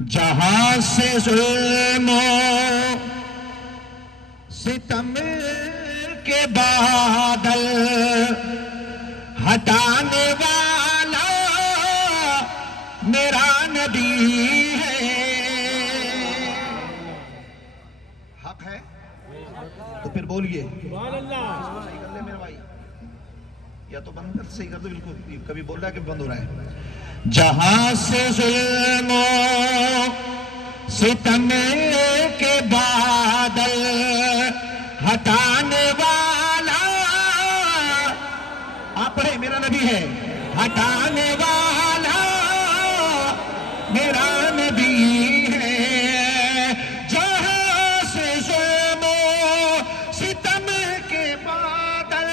جہاں سے ظلم و ستم کے بادل ہٹانے والا میرا نبی ہے. حق ہے تو پھر بولیے سبحان اللہ. صحیح کر لے میرے بھائی, یا تو بند کر, صحیح کر دو بالکل. کبھی بول رہا ہے کہ بند ہو رہا ہے. جہاں سے ظلم و ستم کے بادل ہٹانے والا آپ پڑھیں میرا نبی ہے. ہٹانے والا میرا نبی ہے. جہاں سے ظلم و ستم کے بادل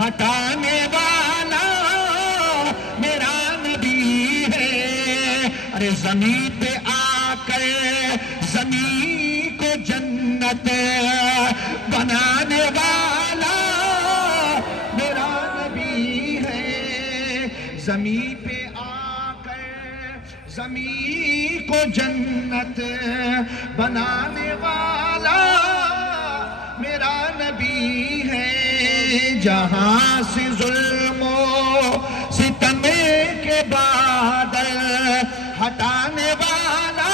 ہٹانے والا میرا نبی ہے. ارے زمین پہ آ کر زمین کو جنت بنانے والا میرا نبی ہے. زمین پہ آ کر زمین کو جنت بنانے والا میرا نبی ہے. جہاں سے ظلم و ستم کے بادل ہٹانے والا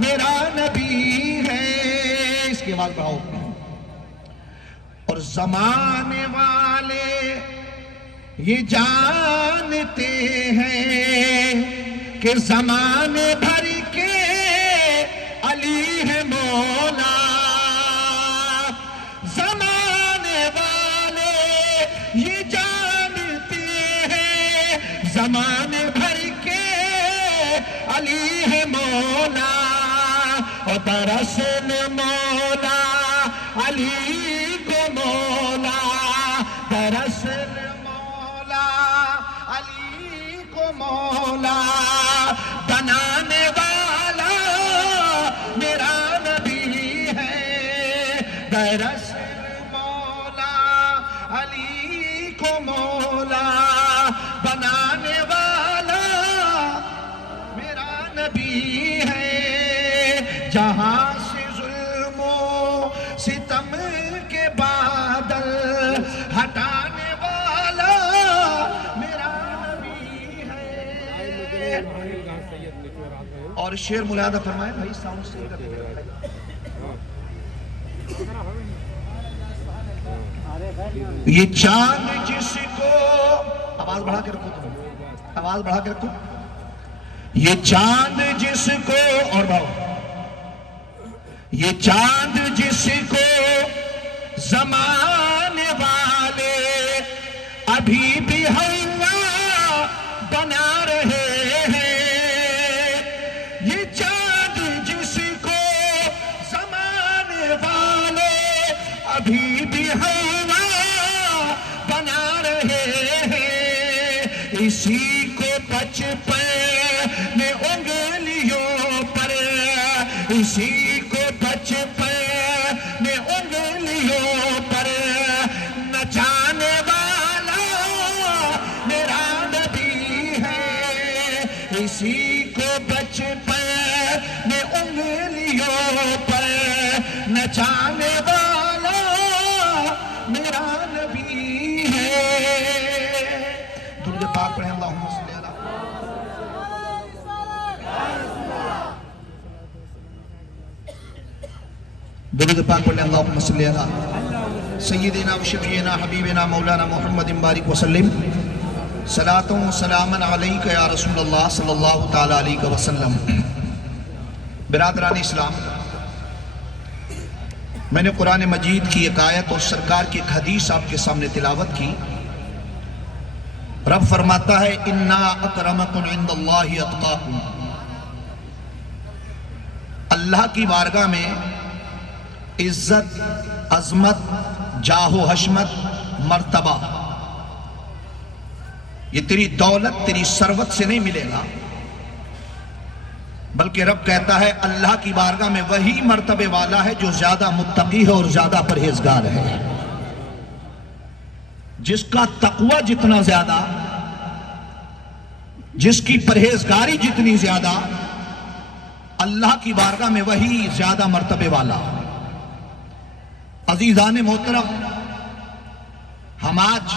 میرا نبی ہے. اس کے بعد بڑھاؤ. اور زمانے والے یہ جانتے ہیں کہ زمانے بھر کے علی ہے مولا. زمانے والے یہ جانتے ہیں زمانے بھر کے علی ہے مولا. اور دراصل مولا علی کو مولا, دراصل مولا علی کو مولا بنانے والا میرا نبی ہے. دراصل مولا علی کو مولا بنانے والا میرا نبی ہے. جہاں سے ظلم و ستم کے بادل ہٹانے والا میرا نبی ہے. اور شعر ملاحظہ فرمائے بھائی, ساؤنڈ سے یہ چاند جس کو, آواز بڑھا کے رکھو, تم آواز بڑھا کے رکھو. یہ چاند جس کو, اور بڑھو. یہ چاند جس کو زمانے والے ابھی بھی ہوا بنا رہے ہیں. یہ چاند جس کو زمانے والے ابھی بھی ہوا بنا رہے ہیں. اسی کو بچپن میں انگلیوں پر, اسی کو بچپن میں انگلیوں پر نچانے والا میرا نبی ہے. اسی کو بچپن میں انگلیوں پر نچانے والا میرا نبی ہے. درود پاک پڑھیں اللہم صلی اللہ. درود پاک پڑھیں اللہم صلی اللہ سیدنا و شفیعنا حبیبنا مولانا محمد بارک وسلم. صلاۃ و سلاما علیک یا رسول اللہ صلی اللہ تعالی علیہ وسلم. برادران اسلام, میں نے قرآن مجید کی ایک آیت اور سرکار کی ایک حدیث آپ کے سامنے تلاوت کی. رب فرماتا ہے انا اکرمکم عند اللہ اتقاکم. اللہ کی بارگاہ میں عزت, عظمت, جاہ و حشمت, مرتبہ, یہ تیری دولت تیری ثروت سے نہیں ملے گا, بلکہ رب کہتا ہے اللہ کی بارگاہ میں وہی مرتبے والا ہے جو زیادہ متقی ہے اور زیادہ پرہیزگار ہے. جس کا تقوی جتنا زیادہ جس کی پرہیزگاری جتنی زیادہ اللہ کی بارگاہ میں وہی زیادہ مرتبے والا۔ عزیزان محترم، ہم آج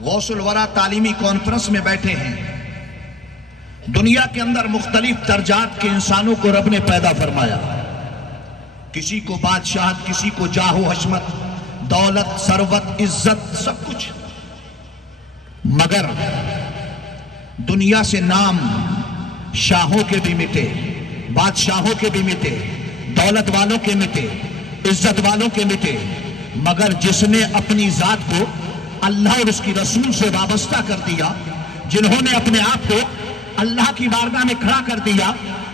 غوث الورا تعلیمی کانفرنس میں بیٹھے ہیں۔ دنیا کے اندر مختلف درجات کے انسانوں کو رب نے پیدا فرمایا، کسی کو بادشاہت، کسی کو جاہ و حشمت، دولت، ثروت، عزت، سب کچھ، مگر دنیا سے نام شاہوں کے بھی مٹے، بادشاہوں کے بھی مٹے، دولت والوں کے مٹے، عزت والوں کے مٹے، مگر جس نے اپنی ذات کو اللہ اور اس کی رسول سے وابستہ کر دیا، جنہوں نے اپنے آپ کو اللہ کی بارگاہ میں کھڑا کر دیا،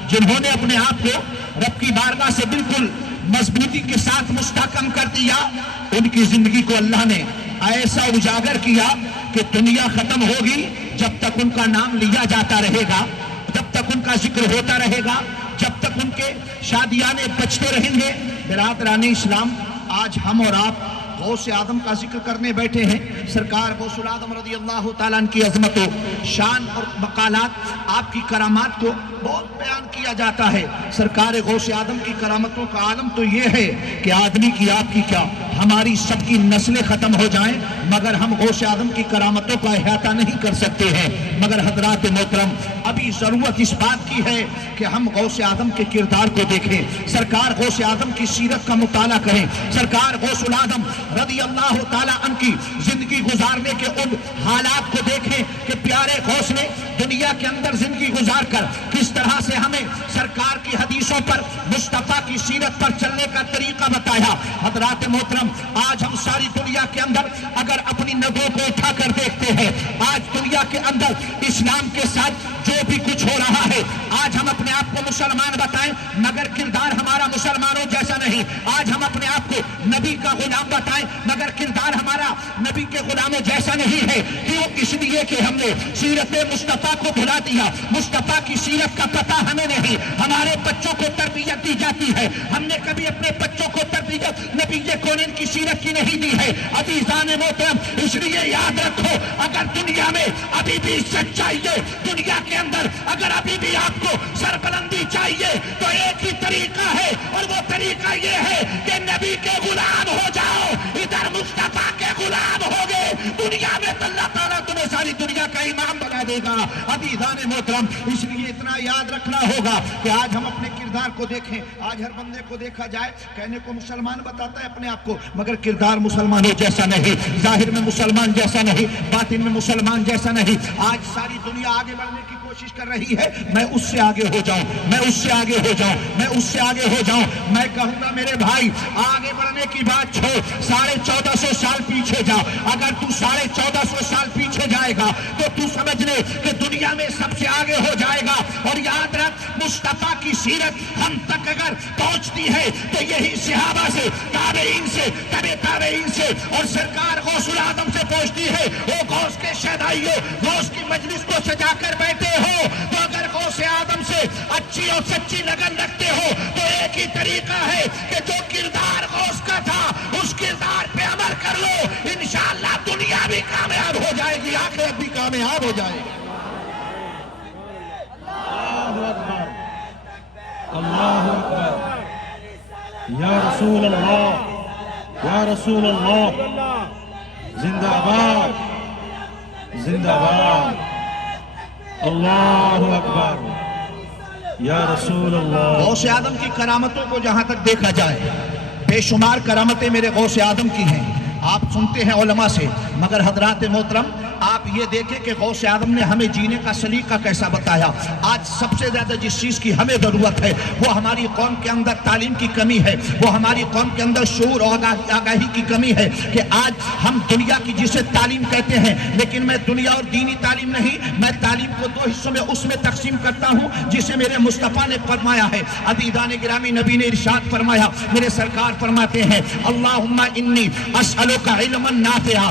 جنہوں نے اپنے آپ کو رب کی بارگاہ سے بالکل مضبوطی کے ساتھ مستحکم کر دیا، ان کی زندگی کو اللہ نے ایسا اجاگر کیا کہ دنیا ختم ہوگی جب تک ان کا نام لیا جاتا رہے گا، جب تک ان کا ذکر ہوتا رہے گا، جب تک ان کے شادیانے بچتے رہیں گے۔ برادران اسلام، آج ہم اور آپ غوث اعظم کا ذکر کرنے بیٹھے ہیں۔ سرکار غوث اعظم رضی اللہ تعالیٰ عنہ کی عظمت و شان اور مقالات، آپ کی کرامات کو بہت بیان کیا جاتا ہے۔ سرکار غوث اعظم کی کرامتوں کا عالم تو یہ ہے کہ آدمی کی، آپ کی کیا، ہماری سب کی نسلیں ختم ہو جائیں مگر ہم غوث اعظم کی کرامتوں کا احاطہ نہیں کر سکتے ہیں۔ مگر حضرات محترم، ابھی ضرورت اس بات کی ہے کہ ہم غوث اعظم کے کردار کو دیکھیں، سرکار غوث اعظم کی سیرت کا مطالعہ کریں، سرکار غوث اعظم رضی اللہ تعالیٰ عنہ کی زندگی گزارنے کے ان حالات کو دیکھیں کہ پیارے غوث نے دنیا کے اندر زندگی گزار کر کس طرح سے ہمیں سرکار کی حدیثوں پر، مصطفیٰ کی سیرت پر چلنے کا طریقہ بتایا۔ حضرات محترم، آج ہم ساری دنیا کے اندر اگر اپنی نظروں کو اٹھا کر دیکھتے ہیں، آج دنیا کے اندر اسلام کے ساتھ جو بھی کچھ ہو رہا ہے، آج ہم اپنے آپ کو مسلمان بتائیں مگر کردار ہمارا مسلمانوں جیسا نہیں، آج ہم اپنے آپ کو نبی کا غلام بتائیں مگر کردار ہمارا نبی کے غلاموں جیسا نہیں ہے۔ کیوں؟ اس لیے کہ ہم نے سیرت مصطفیٰ کو بھلا دیا، مصطفیٰ کی سیرت کا پتہ ہمیں نہیں۔ ہمارے بچوں کو تربیت دی جاتی ہے، ہم نے کبھی اپنے بچوں کو تربیت نبی کونین کی سیرت کی نہیں دی ہے۔ عزیزان محترم، اس لیے یاد رکھو، اگر دنیا میں ابھی بھی عزت چاہیے، دنیا کے اندر اگر ابھی بھی آپ کو سربلندی چاہیے تو ایک ہی طریقہ ہے، اور وہ طریقہ یہ ہے کہ نبی کے غلام ہو جاؤ۔ ادھر مصطفیٰ کے غلام ہو گئے، دنیا میں تو اللہ تعالیٰ تمہیں ساری دنیا کا امام بنا دے گا۔ عزیزان محترم، اس لیے اتنا یاد رکھنا ہوگا کہ آج ہم اپنے کردار کو دیکھیں۔ آج ہر بندے کو دیکھا جائے، کہنے کو مسلمان بتاتا ہے اپنے آپ کو، مگر کردار مسلمانوں جیسا نہیں، ظاہر میں مسلمان جیسا نہیں، باطن میں مسلمان جیسا نہیں۔ آج ساری دنیا آگے بڑھنے کی کوشش کر رہی ہے، میں اس سے آگے ہو جاؤں، میں اس سے آگے ہو جاؤں، میں اس سے آگے ہو جاؤں۔ میں کہوں گا میرے بھائی، آگے بڑھنے کی بات چھوڑ، 1450 سال پیچھے جا۔ اگر تو 1450 سال پیچھے جائے گا تو تو سمجھ لے کہ دنیا میں سب سے آگے ہو جائے گا۔ اور یاد رکھ، مصطفیٰ کی سیرت ہم تک اگر پہنچتی ہے تو یہی صحابہ سے، تابعین سے، تابعین سے، اور سرکار غوث اعظم سے پہنچتی ہے۔ وہ غوث کے شہدائیوں، غوث کی مجلس کو سجا کر بیٹھے ہو تو اگر غوث اعظم سے اچھی اور سچی لگن رکھتے ہو تو ایک ہی طریقہ ہے کہ جو کردار غوث کا تھا اس کردار پہ عمل کر لو، انشاءاللہ دنیا بھی کامیاب ہو جائے گی، آخرت بھی کامیاب ہو جائے گی۔ اللہ اکبر، یا رسول اللہ، یا رسول اللہ، زندہ باد، زندہ باد، اللہ اکبر، یا رسول اللہ۔ غوث اعظم کی کرامتوں کو جہاں تک دیکھا جائے، بے شمار کرامتیں میرے غوث اعظم کی ہیں، آپ سنتے ہیں علماء سے، مگر حضرات محترم آپ یہ دیکھیں کہ غوث اعظم نے ہمیں جینے کا سلیقہ کیسا بتایا۔ آج سب سے زیادہ جس چیز کی ہمیں ضرورت ہے وہ ہماری قوم کے اندر تعلیم کی کمی ہے، وہ ہماری قوم کے اندر شعور اور آگاہی کی کمی ہے کہ آج ہم دنیا کی جسے تعلیم کہتے ہیں، لیکن میں دنیا اور دینی تعلیم نہیں، میں تعلیم کو دو حصوں میں اس میں تقسیم کرتا ہوں جسے میرے مصطفیٰ نے فرمایا ہے۔ عزیزان گرامی، نبی نے ارشاد فرمایا، میرے سرکار فرماتے ہیں اللہم انی اسألک علما نافعا،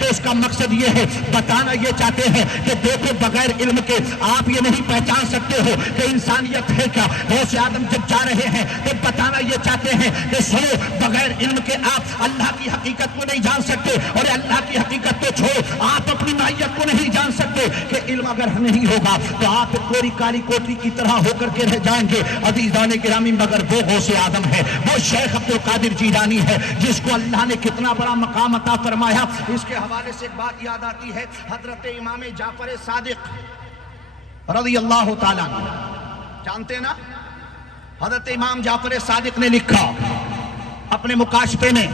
تو اس کا مقصد یہ ہے، بتانا یہ چاہتے ہیں کہ دیکھو بغیر علم کے آپ یہ نہیں پہچان سکتے ہو کہ انسانیت ہے کیا۔ غوث آدم جب جا رہے ہیں تو بتانا یہ چاہتے ہیں کہ سنو، بغیر علم کے آپ اللہ کی حقیقت کو نہیں جان سکتے، اور اللہ کی حقیقت تو چھوڑو، آپ اپنی ماہیت کو نہیں جان سکتے کہ علم اگر نہیں ہوگا تو آپ کوری کالی کوٹری کی طرح ہو کر کے رہ جائیں گے۔ عزیزان گرامی، مگر وہ غوث آدم ہے، وہ شیخ عبد القادر جیلانی ہے جس کو اللہ نے کتنا بڑا مقام عطا فرمایا۔ اس کے حوالے سے ایک بات یاد آتی ہے، حضرت امام جعفر صادق رضی اللہ تعالیٰ عنہ، جانتے ہیں نا، حضرت امام جعفر صادق نے لکھا اپنے مکاشفے میں،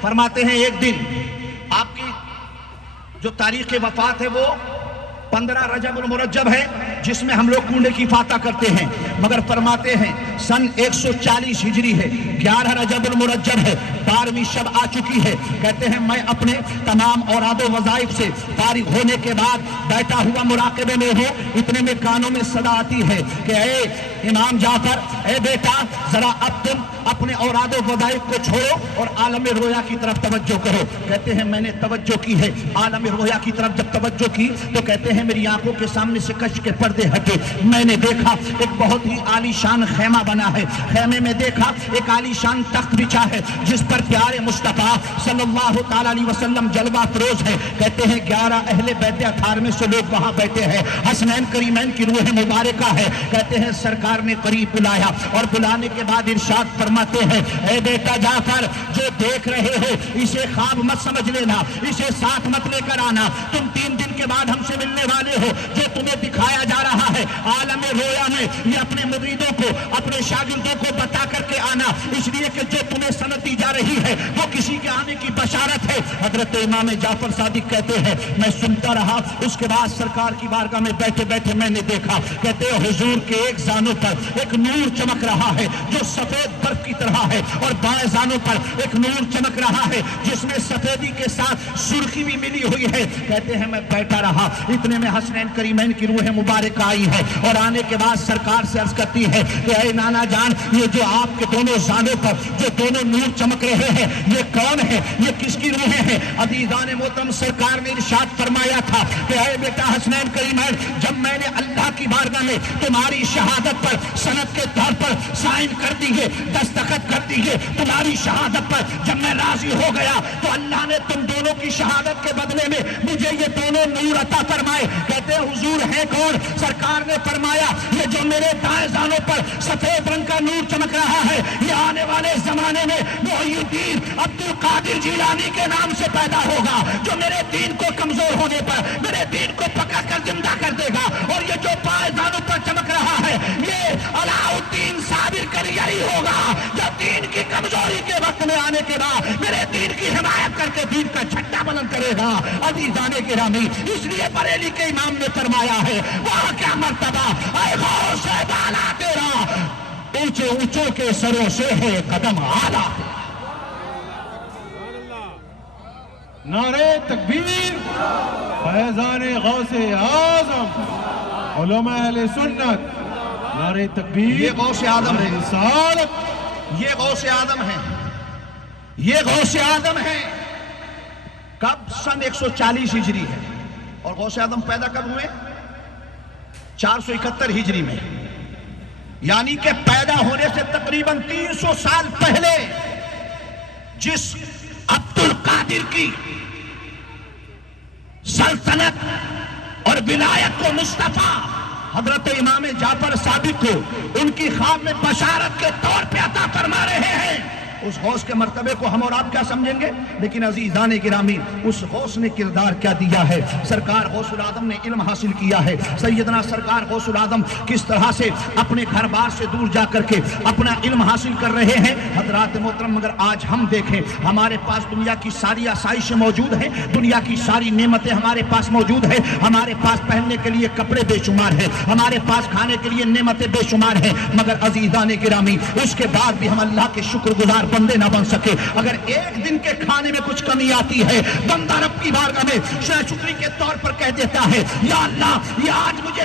فرماتے ہیں ایک دن آپ کی جو تاریخ وفات ہے وہ 15 رجب المرجب ہے، جس میں ہم لوگ کنڈے کی فاتح کرتے ہیں، مگر فرماتے ہیں سن 140 ہجری ہے، 11 رجب المرجب ہے، 12ویں شب آ چکی ہے۔ کہتے ہیں میں اپنے تمام اوراد و وظائف سے فارغ ہونے کے بعد بیٹھا ہوا مراقبے میں ہوں، اتنے میں کانوں میں صدا آتی ہے کہ اے امام جعفر، اے بیٹا، ذرا اب تم اپنے اوراد و وظائف کو چھوڑو اور عالم رویا کی طرف توجہ کرو۔ کہتے ہیں میں نے توجہ کی ہے، عالم رویا کی طرف جب توجہ کی تو کہتے ہیں میری آنکھوں کے سامنے سے کش کے پردے ہٹے، میں نے دیکھا ایک بہت ہی عالی شان خیمہ بنا ہے، خیمے میں دیکھا ایک عالی شان تخت بچھا ہے جس پر پیارے مصطفیٰ صلی اللہ تعالیٰ علیہ وسلم جلوہ فروز ہے۔ کہتے ہیں 11 اہل بیت اطہار میں سے لوگ وہاں بیٹھے ہیں، حسنین کریمین کی روح مبارکہ ہے۔ کہتے ہیں سرکار نے قریب بلایا اور بلانے کے بعد ارشاد فرماتے ہیں اے بیٹا جعفر، جو دیکھ رہے ہو اسے خواب مت سمجھ لینا، اسے ساتھ مت لے کر آنا، تم 3 دن کے بعد ہم سے ملنے والے ہو۔ جو تمہیں دکھایا جا رہا ہے عالم رویا میں، یہ اپنے مریدوں کو، اپنے شاگردوں کو بتا کر کے آنا، اس لیے کہ جو تمہیں سند دی جا رہی ہے وہ کسی کے آنے کی بشارت ہے۔ حضرت امام جعفر صادق کہتے ہیں میں سنتا رہا، اس کے بعد سرکار کی بارگاہ میں بیٹھے بیٹھے میں نے دیکھا، کہتے ہیں حضور کے ایک زانوں پر ایک نور چمک رہا ہے جو سفید برف کی طرح ہے، اور بائیں زانوں پر ایک نور چمک رہا ہے جس میں سفیدی کے ساتھ سرخی بھی ملی ہوئی ہے۔ کہتے ہیں میں بیٹھا رہا، اتنے میں حسنین کریمین کی روح مبارک آئی ہے، اور آنے کے بعد سرکار سے عرض کرتی ہے کہ اے نانا جان، یہ جو آپ کے دونوں زانوں پر جو دونوں نور چمک رہے ہیں یہ کون ہے، یہ کس کی روحیں ہیں؟ عزیزان محترم، سرکار نے ارشاد فرمایا تھا کہ اے بیٹا حسنین کریمین، جب میں نے اللہ کی بارگاہ میں تمہاری شہادت پر سند کے طور پر سائن کر دیے، دستخط کر دیے تمہاری شہادت پر، جب میں راضی ہو گیا تو اللہ نے تم دونوں کی شہادت کے بدلے میں مجھے یہ دونوں نور عطا فرمائے۔ کہتے ہیں حضور ہے کون؟ سرکار نے فرمایا یہ جو میرے دائیں زانوں پر سفید رنگ کا نور چمک رہا ہے یہ آنے والے زمانے میں محی الدین عبد القادر جیلانی کے نام سے پیدا ہوگا، جو میرے دین کو کمزور ہونے پر میرے دین کو پکا کر زندہ کر دے گا۔ اور یہ جو بائیں زانوں پر چمک رہا ہے یہ علاء الدین صابر کریری ہوگا، جو دین کی کمزوری کے وقت میں آنے کے بعد میرے دین کی حمایت کر کے دین کا جھنڈا بلند کرے گا۔ عزیزان گرامی، اس لیے بریلی کے امام نے فرمایا ہے وہاں کیا مرتبہ اے غوث بالا تیرا، اونچے اونچوں کے سروں سے ہے قدم اعلیٰ۔ نعرہ تکبیر، فیضان غوث اعظم، علماء اہل سنت، نعرہ تکبیر، یہ غوث آدم ہے، رسالت، یہ غوث آدم ہے، یہ غوث آدم ہے۔ کب؟ سن 140 ہجری ہے، اور غوث آدم پیدا کب ہوئے؟ 471 ہجری میں، یعنی کہ پیدا ہونے سے تقریباً 300 سال پہلے جس عبد القادر کی سلطنت اور ولایت کو مصطفیٰ حضرت امام جعفر صادق کو ان کی خواب میں بشارت کے طور پہ عطا فرما رہے ہیں، اس غوث کے مرتبے کو ہم اور آپ کیا سمجھیں گے؟ لیکن عزیزان گرامی، اس غوث نے کردار کیا دیا ہے؟ سرکار غوث العظم نے علم حاصل کیا ہے۔ سیدنا سرکار غوث العظم کس طرح سے اپنے گھر بار سے دور جا کر کے اپنا علم حاصل کر رہے ہیں حضرات محترم۔ مگر آج ہم دیکھیں، ہمارے پاس دنیا کی ساری آسائشیں موجود ہیں، دنیا کی ساری نعمتیں ہمارے پاس موجود ہیں، ہمارے پاس پہننے کے لیے کپڑے بے شمار ہیں، ہمارے پاس کھانے کے لیے نعمتیں بے شمار ہیں، مگر عزیزان گرامی اس کے بعد بھی ہم اللہ کے شکر گزار بندے نہ بن سکے۔ اگر ایک دن کے کھانے میں کچھ کمی آتی ہے، بندہ رب کی بارگاہ میں شکری کے طور پر کہہ دیتا ہے یا اللہ یہ آج مجھے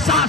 7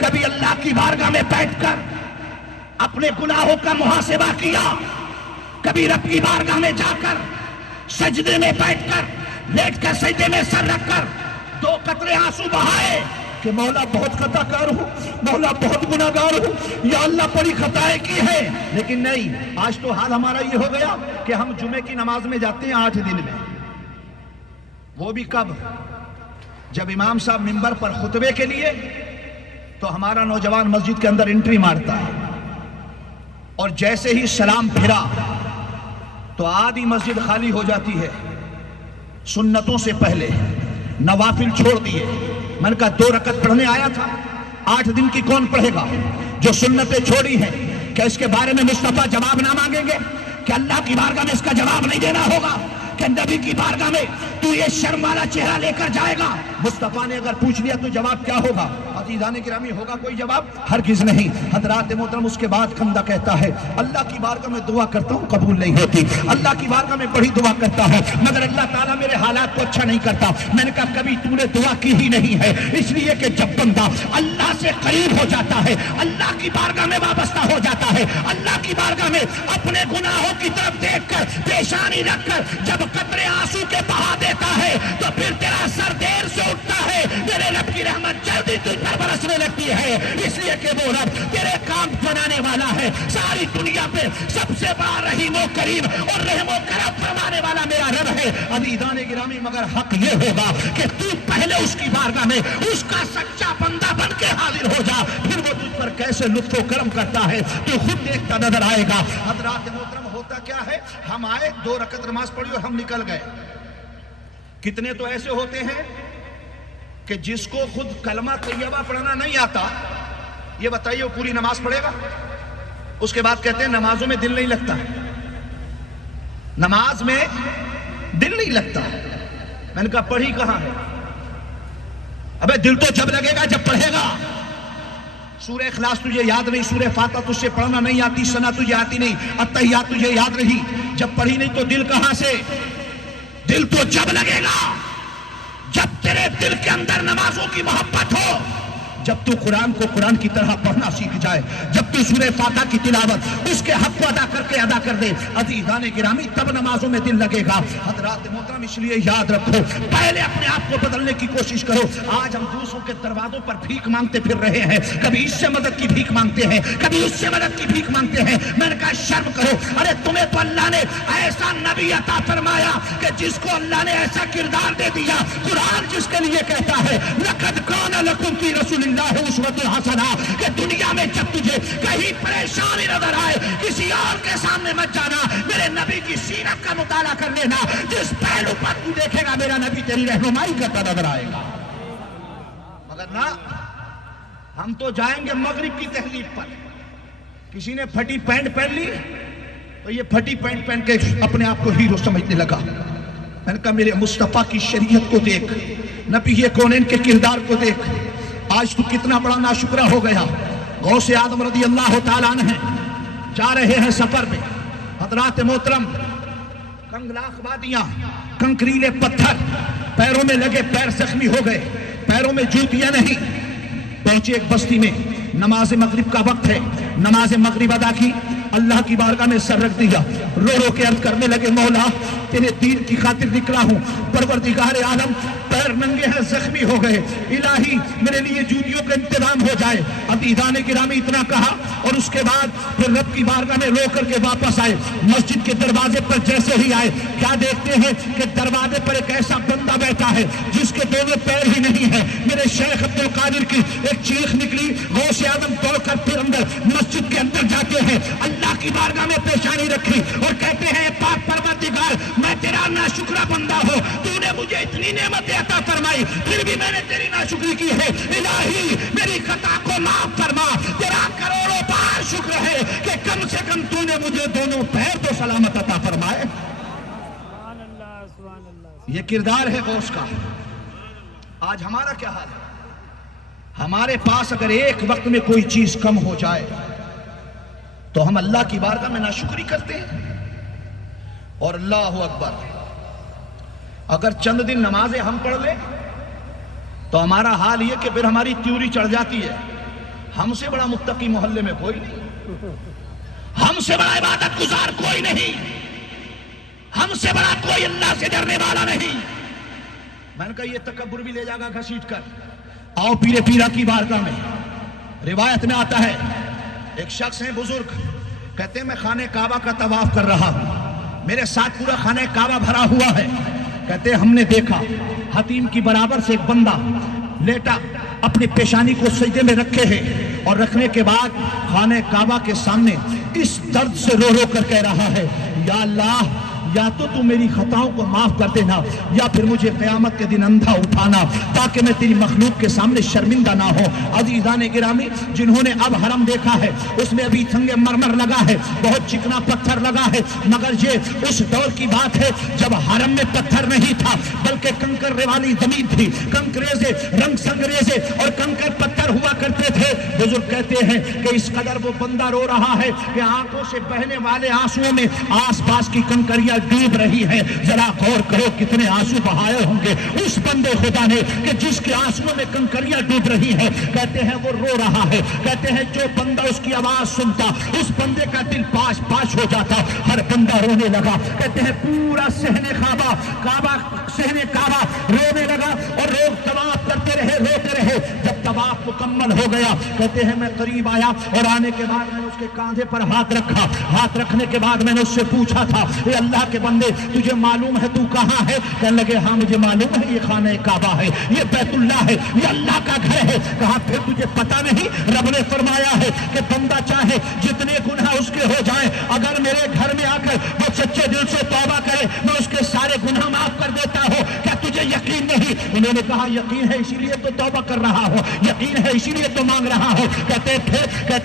کبھی اللہ کی بارگاہ میں بیٹھ کر اپنے گناہوں کا محاسبہ کیا؟ کبھی رب کی بارگاہ میں جا کر سجدے میں بیٹھ کر لیٹ کر سجدے میں سر رکھ کر 2 قطرے آنسو بہائے کہ مولا بہت خطا کار ہوں، مولا بہت گناہگار ہوں، یا اللہ بڑی خطائیں کی ہے؟ لیکن نہیں، آج تو حال ہمارا یہ ہو گیا کہ ہم جمعے کی نماز میں جاتے ہیں 8 دن میں، وہ بھی کب؟ جب امام صاحب منبر پر خطبے کے لیے، تو ہمارا نوجوان مسجد کے اندر انٹری مارتا ہے، اور جیسے ہی سلام پھرا تو آدھی مسجد خالی ہو جاتی ہے۔ سنتوں سے پہلے نوافل چھوڑ دیے۔ میں نے کہا 2 رکعت پڑھنے آیا تھا، 8 دن کی کون پڑھے گا؟ جو سنتیں چھوڑی ہیں، کیا اس کے بارے میں مصطفیٰ جواب نہ مانگیں گے؟ کہ اللہ کی بارگاہ میں اس کا جواب نہیں دینا ہوگا؟ کہ نبی کی بارگاہ میں تو یہ شرم والا چہرہ لے کر جائے گا؟ مصطفیٰ نے اگر پوچھ لیا تو جواب کیا ہوگا؟ عزیزان گرامی، ہوگا کوئی جواب؟ ہرگز نہیں۔ حضرات محترم، اس کے بعد بندہ کہتا ہے اللہ کی بارگاہ میں دعا کرتا ہوں قبول نہیں ہوتی، اللہ کی بارگاہ میں بڑی دعا کرتا ہے مگر اللہ تعالیٰ میرے حالات کو اچھا نہیں کرتا۔ میں نے کہا کبھی تو نے دعا کی ہی نہیں ہے، اس لیے کہ جب بندہ اللہ سے قریب ہو جاتا ہے، اللہ کی بارگاہ میں وابستہ ہو جاتا ہے، اللہ کی بارگاہ میں اپنے گناہوں کی طرف دیکھ کر پیشانی رکھ کر جب قطرے آنسو کے بہا دیتا ہے تو پھر تیرا سر دیر سے اٹھتا ہے، میرے رب کی رحمت جلدی تجھ پر برسنے لگتی ہے، اس لیے کہ وہ رب تیرے کام بنانے والا ہے۔ ساری دنیا پہ سب سے بڑا رحیم و کریم اور رحم و کرم فرمانے والا میرا رب ہے۔ عزیزان گرامی، مگر حق یہ ہوگا کہ تو پہلے اس کی بارگاہ میں اس کا سچا بندہ بن کے حاضر ہو جا، پھر وہ تجھ پر کیسے لطف و کرم کرتا ہے تو خود دیکھتا نظر آئے گا۔ حضرات محترم، ہوتا کیا ہے؟ ہم آئے 2 رکعت نماز پڑھی اور ہم نکل گئے۔ کتنے تو ایسے ہوتے ہیں کہ جس کو خود کلمہ طیبہ پڑھنا نہیں آتا، یہ بتائیے وہ پوری نماز پڑھے گا؟ اس کے بعد کہتے ہیں نمازوں میں دل نہیں لگتا، نماز میں دل نہیں لگتا۔ میں نے کہا پڑھی کہاں ہے؟ ابے دل تو جب لگے گا جب پڑھے گا۔ سورہ اخلاص تجھے یاد نہیں، سورہ فاتحہ تجھ سے پڑھنا نہیں آتی، ثنا تجھے آتی نہیں، اتحیات تجھے یاد رہی، جب پڑھی نہیں تو دل کہاں سے؟ دل تو جب لگے گا جب تیرے دل کے اندر نمازوں کی محبت ہو، جب تو قرآن کو قرآن کی طرح پڑھنا سیکھ جائے، جب تو سورہ فاتحہ کی تلاوت اس کے حق کو ادا کر دے، عزیزان گرامی، تب نمازوں میں دل لگے گا۔ حضرات محترم، اس لیے یاد رکھو، پہلے اپنے آپ کو بدلنے کی کوشش کرو۔ آج ہم دوسروں کے دروازوں پر بھیک مانگتے پھر رہے ہیں، کبھی اس سے مدد کی بھیک مانگتے ہیں، کبھی اس سے مدد کی بھیک مانگتے ہیں۔ میں نے کہا شرم کرو، ارے تمہیں تو اللہ نے ایسا نبی عطا فرمایا کہ جس کو اللہ نے ایسا کردار دے دیا، قرآن جس کے لیے کہتا ہے لقد کان لکم فی رسول اللہ اسوۃ حسنہ، کہ دنیا میں جب تجھے کہیں پریشانی نظر آئے کسی اور کے سامنے مت جانا، میرے نبی کی سیرت کا مطالعہ کر لینا، جس پہلو پر تو دیکھے گا میرا نبی تیری رہنمائی کرتا نظر آئے گا۔ مگر نہ، ہم تو جائیں گے مغرب کی تہذیب پر۔ کسی نے پھٹی پینٹ پہن لی تو یہ پھٹی پینٹ پہن کے اپنے آپ کو ہیرو سمجھنے لگا۔ میں نے کہا میرے مصطفیٰ کی شریعت کو دیکھ، نبی کونین کے کردار کو دیکھ، آج تو کتنا بڑا ناشکرہ ہو گیا۔ غوث اعظم رضی اللہ تعالیٰ عنہ جا رہے ہیں سفر میں، حضرات محترم، کنگلاخ وادیاں، کنکریلے پتھر پیروں میں لگے، پیر زخمی ہو گئے، پیروں میں جوتیاں نہیں۔ پہنچے ایک بستی میں، نماز مغرب کا وقت ہے، نماز مغرب ادا کی، اللہ کی بارگاہ میں سر رکھ دیا، رو رو کے عرض کرنے لگے مولا تیرے دین کی خاطر نکلا ہوں، پروردگار عالم پیر ننگے ہیں، زخمی ہو گئے، الہی میرے لیے جوتیوں کا انتظام ہو جائے۔ عزیزان گرامی، اتنا کہا اور اس کے بعد پھر رب کی بارگاہ میں رو کر کے واپس آئے۔ مسجد کے دروازے پر جیسے ہی آئے، کیا دیکھتے ہیں کہ دروازے پر ایک ایسا بندہ بیٹھا ہے جس کے دونوں پیر ہی نہیں ہے۔ میرے شیخ عبد القادر کی ایک چیخ نکلی، غوث اعظم دوڑ کر پھر اندر مسجد کے اندر جاتے ہیں، اللہ کی بارگاہ میں پیشانی رکھی اور کہتے ہیں پاک پروردگار، میں تیرا ناشکرہ بندہ ہوں، تو نے مجھے اتنی نعمتیں عطا فرمائی، پھر بھی میں نے تیری ناشکری کی ہے، الہی میری خطا کو معاف فرما، تیرا کروڑوں بار شکر ہے کہ کم سے کم تو نے مجھے دونوں پیر تو سلامت عطا فرمائے۔ یہ کردار ہے غوث کا۔ آج ہمارا کیا حال ہے؟ ہمارے پاس اگر ایک وقت میں کوئی چیز کم ہو جائے تو ہم اللہ کی بارگاہ میں ناشکری کرتے ہیں۔ اور اللہ اکبر، اگر چند دن نمازیں ہم پڑھ لیں تو ہمارا حال یہ کہ پھر ہماری تیوری چڑھ جاتی ہے، ہم سے بڑا متقی محلے میں کوئی نہیں، ہم سے بڑا عبادت گزار کوئی نہیں، ہم سے بڑا کوئی اللہ سے ڈرنے والا نہیں۔ میں نے کہا یہ تکبر بھی لے جائے گا گھسیٹ کر، آؤ پیر پیرا کی بارگاہ میں۔ روایت میں آتا ہے ایک شخص ہیں بزرگ، کہتے ہیں میں خانہ کعبہ کا طواف کر رہا ہوں، میرے ساتھ پورا خانہ کعبہ بھرا ہوا ہے۔ کہتے ہیں ہم نے دیکھا حتیم کی برابر سے ایک بندہ لیٹا اپنی پیشانی کو سجدے میں رکھے ہے، اور رکھنے کے بعد خانہ کعبہ کے سامنے اس درد سے رو رو کر کہہ رہا ہے یا اللہ، یا تو میری خطاؤں کو معاف کر دینا، یا پھر مجھے قیامت کے دن اندھا اٹھانا تاکہ میں تیری مخلوق کے سامنے شرمندہ نہ ہو۔ عزیزان گرامی، جنہوں نے اب حرم دیکھا ہے اس میں ابھی سنگ مرمر لگا ہے، بہت چکنا پتھر لگا ہے، مگر یہ اس دور کی بات ہے جب حرم میں پتھر نہیں تھا بلکہ کنکر والی زمین تھی، کنکریزے رنگ سنگریزے اور کنکر پتھر ہوا کرتے تھے۔ بزرگ کہتے ہیں کہ اس قدر وہ بندہ رو رہا ہے کہ آنکھوں سے بہنے والے آنسوؤں میں آس پاس کی کنکریاں ڈوب رہی ہے۔ ذرا غور کرو کتنے آنسو بہائے ہوں گے اس بندے خدا نے کہ جس کے آنسوؤں میں کنکریاں ڈوب رہی ہیں۔ کہتے ہیں وہ رو رہا ہے، کہتے ہیں جو بندہ اس کی آواز سنتا اس بندے کا دل پاش پاش ہو جاتا، ہر بندہ رونے لگا۔ کہتے ہیں پورا صحن کعبہ رونے لگا اور لوگ طواف کرتے رہے، روتے رہے۔ جب طواف مکمل ہو گیا کہتے ہیں میں قریب آیا اور آنے کے بعد میں نے اس کے کاندھے پر ہاتھ رکھا، ہاتھ رکھنے کے بعد میں نے اس سے پوچھا تھا اے اللہ کے بندے تجھے معلوم ہے تو کہاں ہے؟ کہنے لگے ہاں مجھے معلوم ہے، یہ خانہ کعبہ ہے، یہ بیت اللہ ہے، یہ اللہ کا گھر ہے۔ کہا پھر تجھے پتہ نہیں رب نے فرمایا ہے کہ بندہ چاہے جتنے گناہ اس کے ہو جائیں اگر میرے گھر میں آ کر وہ سچے دل سے توبہ کرے میں اس کے سارے گناہ معاف کر دیتا ہوں۔ کیا تجھے یقین نہیں؟ انہوں نے کہا یقین ہے اسی لیے تو توبہ کر رہا ہوں، یقین ہے اسی لیے تو مانگ رہا ہوں۔ کہتے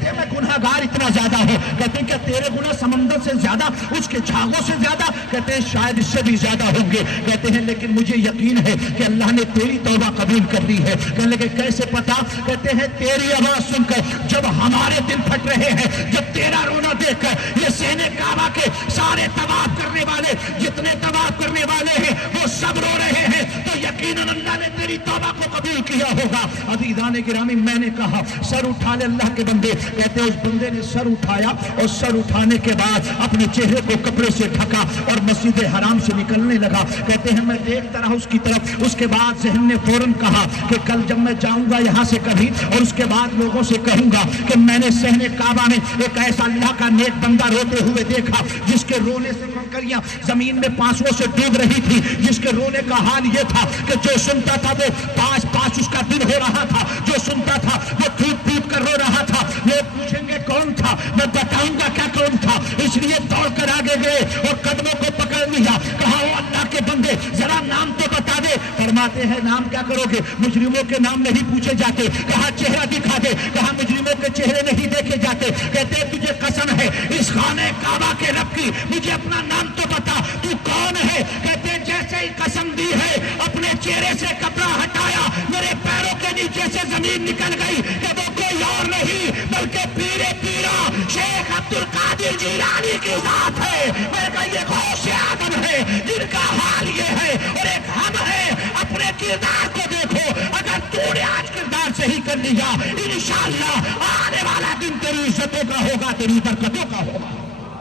ہیں میں گناہ گار اتنا زیادہ ہوں۔ کہتے ہیں کیا تیرے گناہ سمندر سے زیادہ، اس کے چھاگوں سے زیادہ؟ کہتے ہیں شاید اس سے بھی زیادہ ہوں گے۔ کہتے ہیں لیکن مجھے یقین ہے کہ اللہ نے تیری توبہ قبول کر لی ہے۔ کہنے لگے کیسے پتا؟ کہتے ہیں تیری آواز سن کر جب ہمارے دل پھٹ رہے ہیں، جب تیرا رونا دیکھ کر یہ صحن کعبہ کے سارے طواف کرنے والے جتنے طواف کرنے والے ہیں وہ سب رو رہے ہیں، تو یقیناً اللہ نے تیری توبہ کو قبول کیا ہوگا۔ عزیزان گرامی میں نے کہا سر اٹھا لے اللہ کے بندے۔ کہتے ہیں اس بندے نے سر اٹھایا اور سر اٹھانے کے بعد اپنے چہرے کو کپڑے سے ڈھکا اور مسجد حرام سے نکلنے لگا۔ کہتے ہیں میں دیکھتا رہا اس کی طرف۔ اس کے بعد ذہن نے فوراً کہا کہ کل جب میں جاؤں گا یہاں سے کبھی اور اس کے بعد لوگوں سے کہوں گا کہ میں نے صحن کعبہ میں ایک ایسا اللہ کا نیک بندہ روتے ہوئے دیکھا جس کے رونے سے کنکریاں زمین میں پانسوں سے ڈوب رہی تھی، جس کے رونے کا حال یہ تھا کہ جو سنتا تھا وہ پاس پاس اس کا دل ہو رہا تھا، جو سنتا تھا وہ ٹوٹ ٹوٹ کر رو رہا تھا۔ لوگ پوچھیں گے کون تھا؟ میں بتاؤں گا کیا کون تھا، اس لیے دوڑ کر آگے گئے اور قدموں کو پکڑ لیا۔ کہا او اللہ کے بندے ذرا نام تو بتا دے۔ فرماتے ہیں نام کیا کرو گے؟ مجرموں کے نام نہیں پوچھے جاتے۔ کہا چہرہ دکھا دے۔ کہا مجرموں کے چہرے نہیں دیکھے جاتے۔ کہتے تجھے قسم ہے اس خانہ کعبہ کے رب کی مجھے اپنا نام تو بتا، تو کون ہے؟ کہتے جیسے ہی قسم دی ہے اپنے چہرے سے کپڑا ہٹایا، میرے پیروں کے نیچے سے زمین نکل گئی کہ وہ کوئی اور نہیں بلکہ پیرے پیرا شیخ عبد القادر جیلانی کی ذات ہے۔ میں کہا یہ غوث اعظم ہے جن کا حال یہ ہے، اور ایک ہم ہے۔ اپنے کردار کو دیکھو، اگر تو نے آج کردار صحیح کر لیا انشاءاللہ آنے والا دن تیری عزتوں کا ہوگا، تیری برکتوں کا ہوگا۔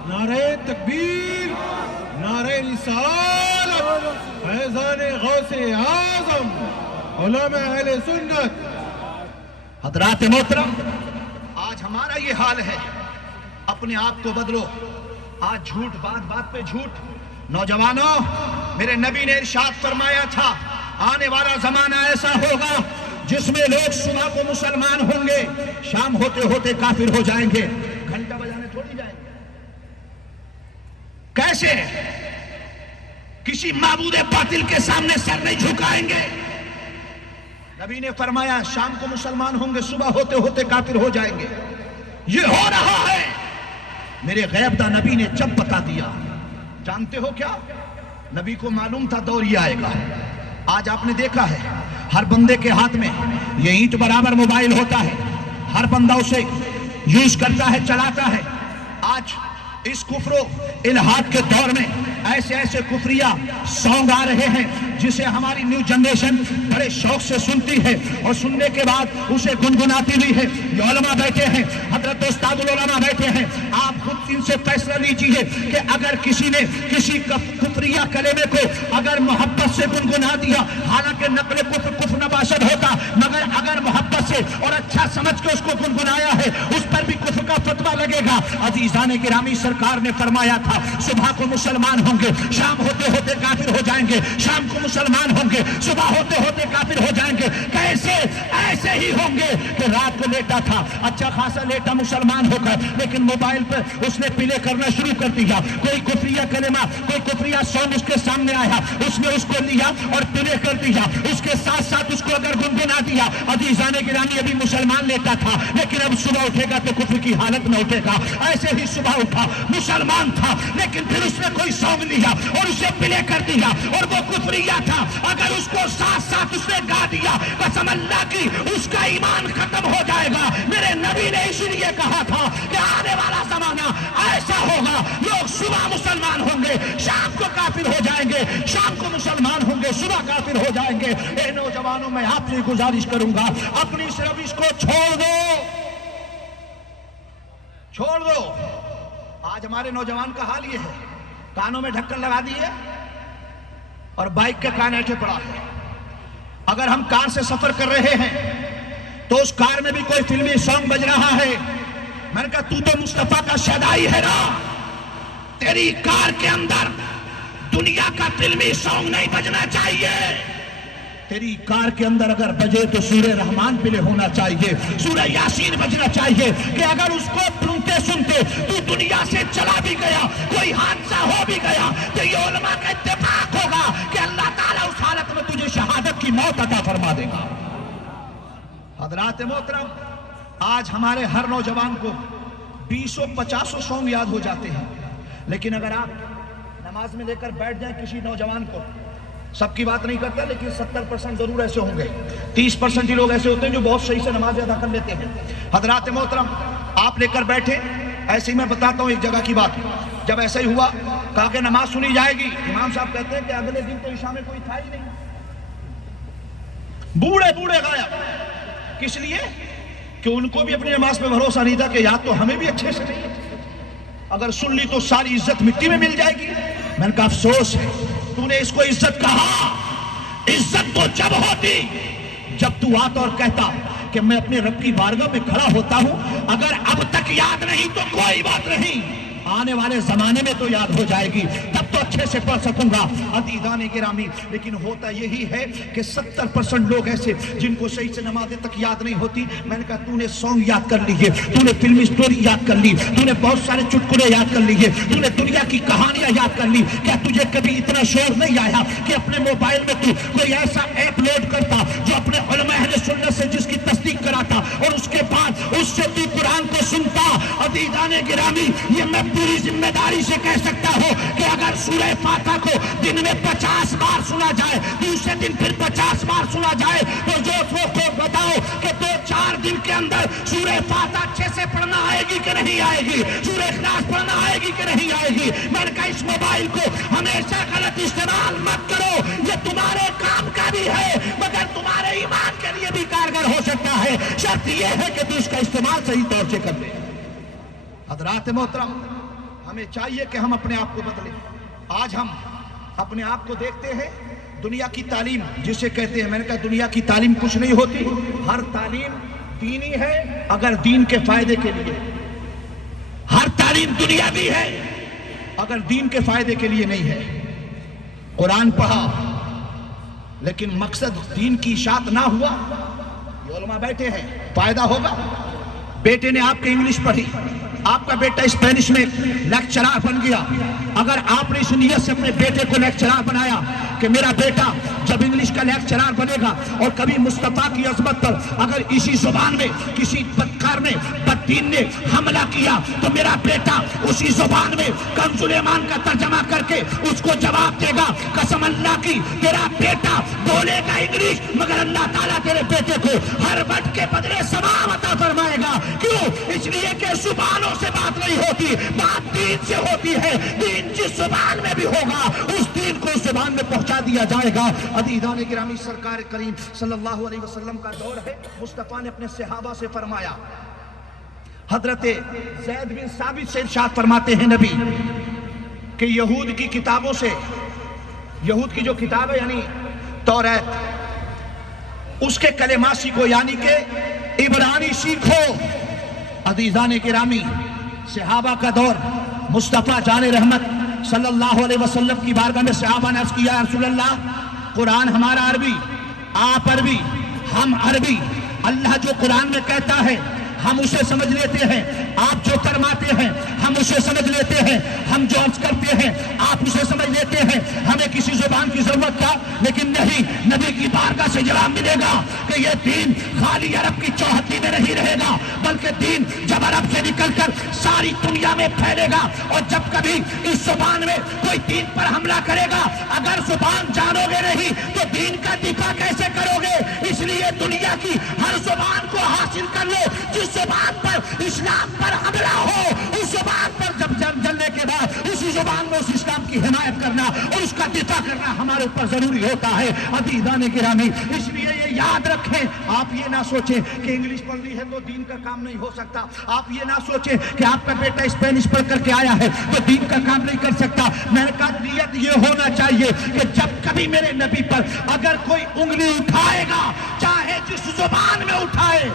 نعرہ تکبیر، نعرہ رسالت، فیضان غوث اعظم، علماء اہل سنت۔ حضرات محترم، آج ہمارا یہ حال ہے، اپنے آپ کو بدلو۔ آج جھوٹ، بات بات پہ جھوٹ۔ نوجوانوں، میرے نبی نے ارشاد فرمایا تھا آنے والا زمانہ ایسا ہوگا جس میں لوگ صبح کو مسلمان ہوں گے، شام ہوتے ہوتے کافر ہو جائیں گے، گھنٹہ بجانے تھوڑی جائیں گے۔ کیسے؟ کسی معبود باطل کے سامنے سر نہیں جھکائیں گے۔ نبی نے فرمایا شام کو مسلمان ہوں گے، صبح ہوتے ہوتے کافر ہو جائیں گے۔ یہ ہو رہا ہے، میرے غیب دا نبی نے جب بتا دیا۔ جانتے ہو کیا؟ نبی کو معلوم تھا دور یہ آئے گا۔ آج آپ نے دیکھا ہے ہر بندے کے ہاتھ میں یہ اینٹ برابر موبائل ہوتا ہے، ہر بندہ اسے یوز کرتا ہے، چلاتا ہے۔ آج اس کفر و الحاد کے دور میں ایسے ایسے کفریہ سانگ آ رہے ہیں جسے ہماری نیو جنریشن بڑے شوق سے سنتی ہے اور سننے کے بعد اسے گنگناتی بھی ہے. یہ علماء بیٹھے ہیں, حضرت استاد العلماء بیٹھے ہیں, آپ خود ان سے فیصلہ لیجیے کہ اگر کسی نے کسی کفریہ کلمے کو اگر محبت سے گنگنا دیا, حالانکہ نقل کفر نباشد ہوتا, مگر اگر محبت سے اور اچھا سمجھ کے اس کو گنگنایا ہے, اس پر بھی کفر کا فتویٰ لگے گا. عزیزان گرامی, سرکار نے فرمایا تھا صبح کو مسلمان ہوں گے, شام ہوتے ہوتے کافر ہو جائیں گے, شام کو مسلمان ہوں گے, صبح ہوتے ہوتے کافر ہو جائیں گے. کیسے؟ ایسے ہی ہوں گے کہ رات کو لیٹا تھا, اچھا خاصا لیٹا مسلمان ہو کر, لیکن موبائل پر اس نے پلے کرنا شروع کر دیا. کوئی کفریہ کلمہ, کوئی کفریہ سانگ اس کے سامنے آیا, اس نے اس کو لیا اور پلے کر دیا, اس کے ساتھ ساتھ اس کو اگر گنگنا دیا. عزیزان گرامی, ابھی مسلمان لیٹا تھا, لیکن اب صبح اٹھے گا تو کفر کی حالت میں اٹھے گا. ایسے ہی صبح اٹھا, مسلمان تھا, لیکن پھر اس نے کوئی سانگ لیا اور اسے پلے کر دیا, اور وہ کفریہ تھا. اگر اس کو ساتھ ساتھ اس نے گا دیا, قسم اللہ کی اس کا ایمان ختم ہو جائے گا. میرے نبی نے اسی لیے کہا تھا کہ آنے والا زمانہ ایسا ہوگا, لوگ صبح مسلمان ہوں گے, شام کو کافر ہو جائیں گے, شام کو مسلمان ہوں گے, صبح کافر ہو جائیں گے. اے نوجوانوں, میں آپ سے گزارش کروں گا, اپنی اس روش کو چھوڑ دو, چھوڑ دو. آج ہمارے نوجوان کا حال یہ ہے, کانوں میں ڈھکن لگا دیے اور بائک کے کان ایٹھے پڑا ہے. اگر ہم کار سے سفر کر رہے ہیں تو اس کار میں بھی کوئی فلمی سانگ بج رہا ہے. میں نے کہا تو مصطفیٰ کا شیدائی ہے نا, تیری کار کے اندر دنیا کا فلمی سانگ نہیں بجنا چاہیے. تیری کار کے اندر اگر بجے تو سورہ رحمان پلے ہونا چاہیے, سورہ یاسین بجنا چاہیے, کہ اگر اس کو سنتے سنتے تو دنیا سے چلا بھی گیا, کوئی حادثہ ہو بھی گیا, تو یہ علماء کا اتفاق ہوگا کہ اللہ تعالیٰ اس حالت میں تجھے شہادت کی موت عطا فرما دے گا. حضرات محترم, آج ہمارے ہر نوجوان کو 20-50 سانگ یاد ہو جاتے ہیں, لیکن اگر آپ نماز میں لے کر بیٹھ جائیں کسی نوجوان کو, سب کی بات نہیں کرتا لیکن 70% ضرور ایسے ہوں گے, 30% ہی لوگ ایسے ہوتے ہیں جو بہت صحیح سے نماز ادا کر لیتے ہیں. حضرات محترم, آپ لے کر بیٹھے, ایسے ہی میں بتاتا ہوں ایک جگہ کی بات. جب ایسا ہی ہوا, کہا کہ نماز سنی جائے گی, امام صاحب کہتے ہیں کہ اگلے دن تو عشاء میں کوئی تھا ہی نہیں, بوڑھے بوڑھے غائب. کس لیے؟ کہ ان کو بھی اپنی نماز پہ بھروسہ نہیں تھا کہ یاد تو ہمیں بھی اچھے سے نہیں, اگر سن لی تو ساری عزت مٹی میں مل جائے گی. میں نے کہا افسوس ہے, تو نے اس کو عزت کہا. عزت تو جب ہوتی جب تو آتا اور کہتا کہ میں اپنے رب کی بارگاہ میں کھڑا ہوتا ہوں, اگر اب تک یاد نہیں تو کوئی بات نہیں, آنے والے زمانے میں تو یاد ہو جائے گی, تب تو اچھے سے پڑھ سکوں گا. عزیزان گرامی, لیکن ہوتا یہی ہے کہ 70% لوگ ایسے جن کو صحیح سے نمازیں تک یاد نہیں ہوتی. میں نے کہا تو نے سانگ یاد کر لیے, تو نے فلمی سٹوری یاد کر لی, تو نے بہت سارے چٹکلے یاد کر لیے, تو نے دنیا کی کہانیاں یاد کر لی. کیا تجھے کبھی اتنا شعور نہیں آیا کہ اپنے موبائل میں تو کوئی ایسا ایپ لوڈ کرتا جو اپنے علماء اہل سنت سے جس کی تصدیق کراتا, اور اس کے بعد اس سے تو قرآن کو سنتا. عزیزان گرامی, یہ میں پوری ذمہ داری سے کہہ سکتا ہوں کہ اگر سورہ فاتحہ کو دن میں 50 بار سنا جائے, دوسرے دن پھر 50 بار سنا جائے, تو جو کو بتاؤ کہ 2-4 دن کے اندر سورہ فاتحہ اچھے سے پڑھنا آئے گی کہ نہیں آئے گی, سورہ اخلاص پڑھنا آئے گی کہ نہیں آئے گی. میں نے کہا اس موبائل کو ہمیشہ غلط استعمال مت کرو, یہ تمہارے کام کا بھی ہے مگر تمہارے ایمان کے لیے بھی کارگر ہو سکتا ہے. شرط یہ ہے کہ تو اس کا استعمال صحیح طور سے کر لے. حضرات محترم, ہمیں چاہیے کہ ہم اپنے آپ کو بدلیں. آج ہم اپنے آپ کو دیکھتے ہیں, دنیا کی تعلیم جسے کہتے ہیں, میں نے کہا دنیا کی تعلیم کچھ نہیں ہوتی, ہر تعلیم دینی ہے اگر دین کے فائدے کے لیے, ہر تعلیم دنیاوی ہے اگر دین کے فائدے کے لیے نہیں ہے. قرآن پڑھا لیکن مقصد دین کی اشاعت نہ ہوا, یہ علماء بیٹھے ہیں, فائدہ ہوگا. بیٹے نے آپ کے انگلش پڑھی, آپ کا بیٹا اسپینش میں لیکچرار بن گیا. اگر آپ نے اس نیت سے اپنے بیٹے کو لیکچرار بنایا کہ میرا بیٹا جب انگلش کا لیکچرار بنے گا اور کبھی مصطفیٰ کی عظمت پر اگر اسی زبان میں کسی بدکار نے بددین نے حملہ کیا تو میرا بیٹا اسی زبان میں کنز ایمان کا ترجمہ کر کے اس کو جواب دے گا. قسم اللہ کی, تیرا بیٹا بولے گا انگلش مگر اللہ تعالیٰ تیرے بیٹے کو ہر ورڈ کے بدلے ثواب عطا فرمائے گا. کیوں؟ اس لیے کہ زبانوں سے بات نہیں ہوتی، بات دین سے ہوتی ہے۔ دین جس زبان میں بھی ہوگا اس دین کو اس زبان میں پہنچا دیا جائے گا۔ عزیزان گرامی، سرکار کریم صلی اللہ علیہ وسلم کا دور ہے۔ مصطفیٰ نے اپنے صحابہ سے فرمایا، حضرت زید بن ثابت سے ارشاد فرماتے ہیں نبی کہ یہود کی کتابوں سے، یہود کی جو کتاب ہے یعنی توریت، اس کے کلمات سیکھو، یعنی کہ عبرانی سیکھو۔ عزیزان گرامی، صحابہ کا دور، مصطفیٰ جان رحمت صلی اللہ علیہ وسلم کی بارگاہ میں صحابہ نے عرض کیا، یا رسول اللہ، قرآن ہمارا عربی، آپ عربی، ہم عربی، اللہ جو قرآن میں کہتا ہے ہم اسے سمجھ لیتے ہیں، آپ جو فرماتے ہیں ہم اسے سمجھ لیتے ہیں، ہم جو عرض کرتے ہیں آپ اسے سمجھ لیتے ہیں، ہمیں کسی زبان کی ضرورت تھا؟ لیکن نہیں، نبی کی بارگاہ سے جواب ملے گا کہ یہ دین خالی عرب کی چوہدری میں نہیں رہے گا، بلکہ دین جب عرب سے نکل کر ساری دنیا میں پھیلے گا۔ اور جب کبھی اس زبان میں کوئی دین پر حملہ کرے گا، اگر زبان جانو گے نہیں تو دین کا دفاع کیسے کرو گے؟ اس لیے دنیا کی ہر زبان کو حاصل کر لو، جس زبان پر اسلام پر حملہ ہو اس زبان پر جب جلنے کے بعد اسی زبان میں اس اسلام کی حمایت کرنا اور اس کا دفاع کرنا ہمارے اوپر ضروری ہوتا ہے۔ عزیزان گرامی، اس لیے یہ یاد رکھیں، آپ یہ نہ سوچیں کہ انگلش پڑھ لی ہے تو دین کا کام نہیں ہو سکتا، آپ یہ نہ سوچیں کہ آپ کا بیٹا اسپینش پڑھ کر کے آیا ہے تو دین کا کام نہیں کر سکتا۔ میں نے کہا نیت یہ ہونا چاہیے کہ جب کبھی میرے نبی پر اگر کوئی انگلی اٹھائے گا، چاہے جس زبان میں اٹھائے،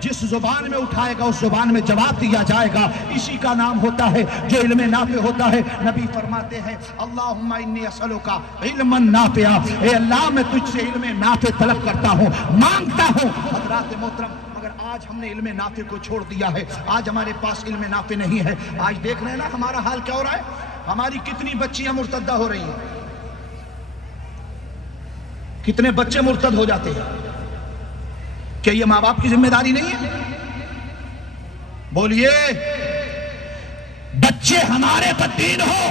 جس زبان میں اٹھائے گا اس زبان میں جواب دیا جائے گا۔ اسی کا نام ہوتا ہے جو علم نافع ہوتا ہے۔ نبی فرماتے ہیں، اللہم انی اسألک علما نافعا، اے اللہ میں تجھ سے علم نافع طلب کرتا ہوں، مانگتا ہوں۔ حضرات محترم، مگر آج ہم نے علم نافع کو چھوڑ دیا ہے، آج ہمارے پاس علم نافع نہیں ہے۔ آج دیکھ رہے ہیں نا ہمارا حال کیا ہو رہا ہے، ہماری کتنی بچیاں مرتدہ ہو رہی ہیں، کتنے بچے مرتد ہو جاتے ہیں۔ کیا یہ ماں باپ کی ذمہ داری نہیں ہے؟ بولیے، بچے ہمارے بدین ہو،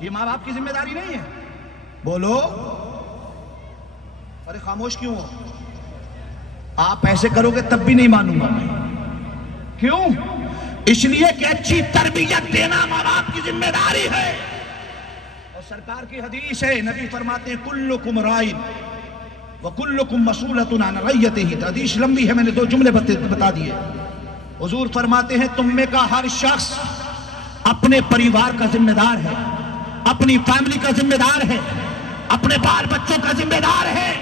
یہ ماں باپ کی ذمہ داری نہیں ہے؟ بولو، ارے خاموش کیوں ہو؟ آپ ایسے کرو گے تب بھی نہیں مانوں گا میں۔ کیوں؟ اس لیے کہ اچھی تربیت دینا ماں باپ کی ذمہ داری ہے۔ اور سرکار کی حدیث ہے، نبی فرماتے ہیں کلکم رائن وَكُلُّكُمْ مَسْئُولٌ عَنْ رَعِيَّتِهِ۔ حدیث لمبی ہے، میں نے دو جملے بتا دیے۔ حضور فرماتے ہیں تم میں کا ہر شخص اپنے پریوار کا ذمہ دار ہے، اپنی فیملی کا ذمہ دار ہے، اپنے بال بچوں کا ذمہ دار ہے،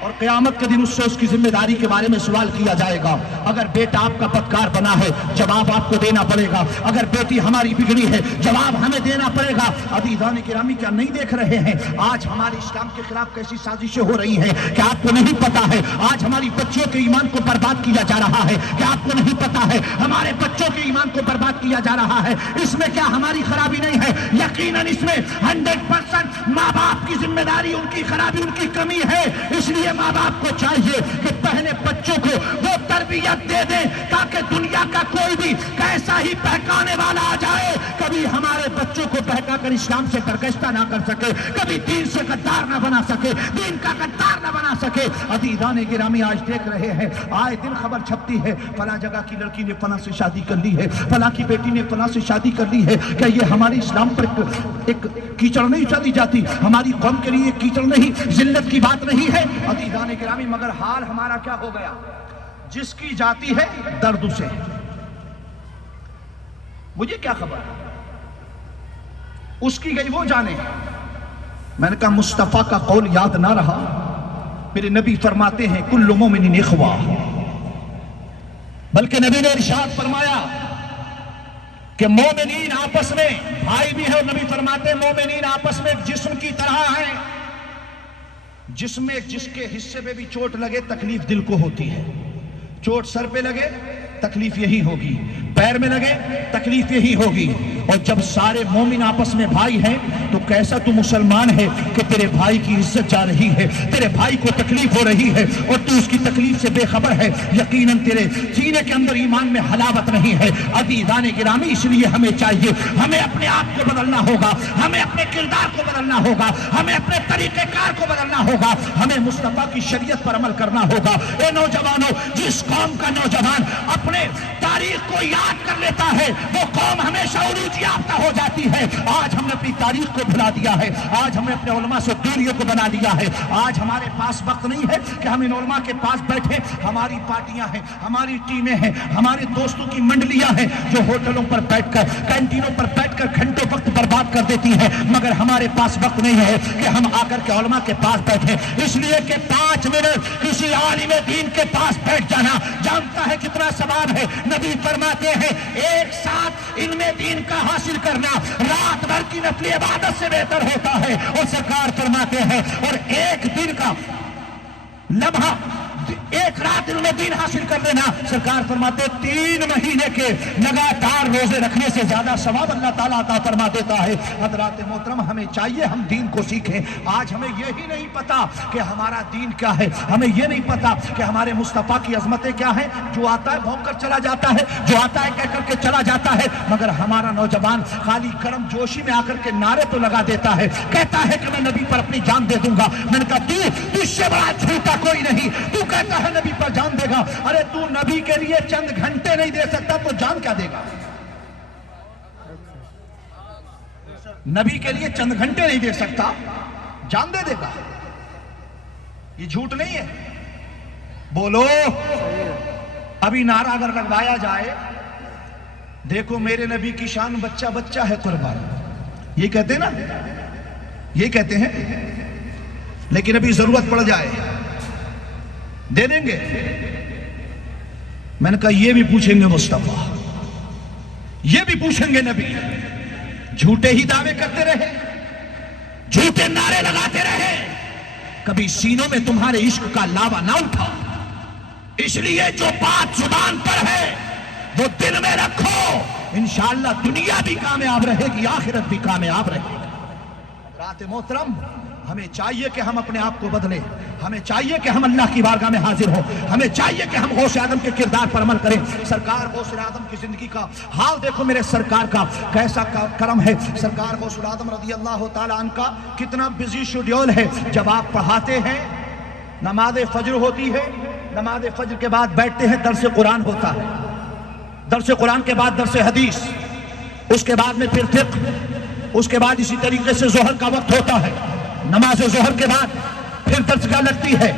اور قیامت کے دن اس سے اس کی ذمہ داری کے بارے میں سوال کیا جائے گا۔ اگر بیٹا آپ کا بدکار بنا ہے جواب آپ کو دینا پڑے گا، اگر بیٹی ہماری بگڑی ہے جواب ہمیں دینا پڑے گا۔ عزیزان گرامی، کیا نہیں دیکھ رہے ہیں آج ہمارے اسلام کے خلاف کیسی سازشیں ہو رہی ہیں؟ کہ آپ کو نہیں پتا ہے آج ہماری بچیوں کے ایمان کو برباد کیا جا رہا ہے؟ کہ آپ کو نہیں پتا ہے ہمارے بچوں کے ایمان کو برباد کیا جا رہا ہے؟ اس میں کیا ہماری خرابی نہیں ہے؟ یقیناً اس میں 100% ماں باپ کی ذمہ داری، ان کی خرابی، ان کی کمی ہے۔ اس لیے ماں باپ کو چاہیے کہ پہلے بچوں کو وہ تربیت دے دیں تاکہ دنیا کا کوئی بھی کیسا ہی بہکانے والا آ جائے کبھی ہمارے بچوں کو بہکا کر اسلام سے درگزر نہ کر سکے، کبھی دین سے غدار نہ بنا سکے، دین کا غدار نہ بنا سکے۔ عزیزان گرامی، آج دیکھ رہے ہیں آئے دن خبر چھپتی ہے فلاں جگہ کی لڑکی نے فلاں سے شادی کر لی ہے، فلاں کی بیٹی نے فلاں سے شادی کر لی ہے۔ کیا یہ ہمارے اسلام پر ایک کیچڑ نہیں اچھالی جاتی؟ ہماری قوم کے لیے ایک کیچڑ نہیں، ذلت کی بات نہیں ہے؟ عزیزان گرامی، مگر حال ہمارا کیا ہو گیا؟ جس کی جاتی ہے درد سے، مجھے کیا خبر، اس کی گئی وہ جانے۔ میں نے کہا مصطفیٰ کا قول یاد نہ رہا؟ میرے نبی فرماتے ہیں کل مومن اخوہ، بلکہ نبی نے ارشاد فرمایا کہ مومنین آپس میں بھائی بھی ہے، اور نبی فرماتے ہیں مومنین آپس میں جسم کی طرح ہیں۔ جسم میں جس کے حصے پہ بھی چوٹ لگے تکلیف دل کو ہوتی ہے، چوٹ سر پہ لگے تکلیف یہی ہوگی، پیر میں لگے تکلیف یہی ہوگی، اور جب سارے مومن آپس میں بھائی ہیں تو کیسا تو مسلمان ہے کہ تیرے بھائی کی عزت جا رہی ہے، تیرے بھائی کو تکلیف ہو رہی ہے اور تو اس کی تکلیف سے بے خبر ہے؟ یقیناً تیرے سینے کے اندر ایمان میں حلاوت نہیں ہے۔ عزیزان گرامی، اس لیے ہمیں چاہیے، ہمیں اپنے آپ کو بدلنا ہوگا، ہمیں اپنے کردار کو بدلنا ہوگا، ہمیں اپنے طریقہ کار کو بدلنا ہوگا، ہمیں مصطفیٰ کی شریعت پر عمل کرنا ہوگا۔ اے نوجوانوں، جس قوم کا نوجوان اپنے تاریخ کو یاد کر لیتا ہے وہ قوم ہمیشہ عروج یافتہ ہو جاتی ہے۔ آج ہم نے اپنی تاریخ کو بھلا دیا ہے، آج ہم نے اپنے علماء سے دوریوں کو بنا دیا ہے۔ آج ہمارے پاس وقت نہیں ہے کہ ہم ان علماء کے پاس بیٹھے، ہماری پارٹیاں ہیں، ہماری ٹیمیں ہیں، ہمارے دوستوں کی منڈلیاں ہیں جو ہوٹلوں پر بیٹھ کر، کینٹینوں پر بیٹھ کر گھنٹوں وقت برباد کر دیتی ہیں، مگر ہمارے پاس وقت نہیں ہے کہ ہم آ کر کے علماء کے پاس بیٹھیں، اس لیے کہ 5 منٹ کسی عالم دین کے پاس بیٹھ جانا جانتا ہے کتنا ثواب ہے۔ نبی فرماتے ہیں ایک ساتھ علم دین کا حاصل کرنا رات بھر کی نفلی عبادت سے بہتر ہوتا ہے، اور سرکار فرماتے ہیں اور ایک دن کا لمحہ، ایک رات علم دین حاصل کر لینا، سرکار فرماتے 3 مہینے کے لگاتار روزے رکھنے سے زیادہ ثواب اللہ تعالیٰ عطا فرما دیتا ہے۔ حضرات محترم، ہمیں چاہیے ہم دین کو سیکھیں۔ آج ہمیں یہی نہیں پتا کہ ہمارا دین کیا ہے، ہمیں یہ نہیں پتا کہ ہمارے مصطفیٰ کی عظمتیں کیا ہیں۔ جو آتا ہے بھونک کر چلا جاتا ہے، جو آتا ہے کہہ کر کے چلا جاتا ہے، مگر ہمارا نوجوان خالی کرم جوشی میں آ کر کے نعرے تو لگا دیتا ہے، کہتا ہے کہ میں نبی پر اپنی جان دے دوں گا۔ میں نے کہا تو اس سے بڑا جھوٹا کوئی نہیں، تو کہتا ہے نبی پر جان دے گا، ارے تو نبی کے لیے چند گھنٹے نہیں دے سکتا تو جان کیا دے گا؟ نبی کے لیے چند گھنٹے نہیں دے سکتا، جان دے دے گا۔ یہ جھوٹ نہیں ہے، بولو۔ ابھی نعرہ اگر لگوایا جائے، دیکھو میرے نبی کی شان بچہ بچہ ہے قربان، یہ کہتے ہیں نا، یہ کہتے ہیں، لیکن ابھی ضرورت پڑ جائے دے دیں گے۔ میں نے کہا یہ بھی پوچھیں گے مصطفیٰ، یہ بھی پوچھیں گے نبی۔ جھوٹے ہی دعوے کرتے رہے، جھوٹے نعرے لگاتے رہے، کبھی سینوں میں تمہارے عشق کا لاوا نہ اٹھا۔ اس لیے جو بات زبان پر ہے وہ دل میں رکھو، انشاءاللہ دنیا بھی کامیاب رہے گی، آخرت بھی کامیاب رہے گی۔ حضرات محترم، ہمیں چاہیے کہ ہم اپنے آپ کو بدلیں، ہمیں چاہیے کہ ہم اللہ کی بارگاہ میں حاضر ہوں، ہمیں چاہیے کہ ہم غوث اعظم کے کردار پر عمل کریں۔ سرکار غوث اعظم کی زندگی کا حال دیکھو، میرے سرکار کا کیسا کرم ہے۔ سرکار غوث اعظم رضی اللہ تعالیٰ عنہ کا کتنا بزی شیڈیول ہے۔ جب آپ پڑھاتے ہیں، نماز فجر ہوتی ہے، نماز فجر کے بعد بیٹھتے ہیں، درس قرآن ہوتا ہے، درس قرآن کے بعد درس حدیث، اس کے بعد میں پھر فقہ، اس کے بعد اسی طریقے سے ظہر کا وقت ہوتا ہے، نماز ظہر کے بعد پھر درسگاہ لگتی ہے،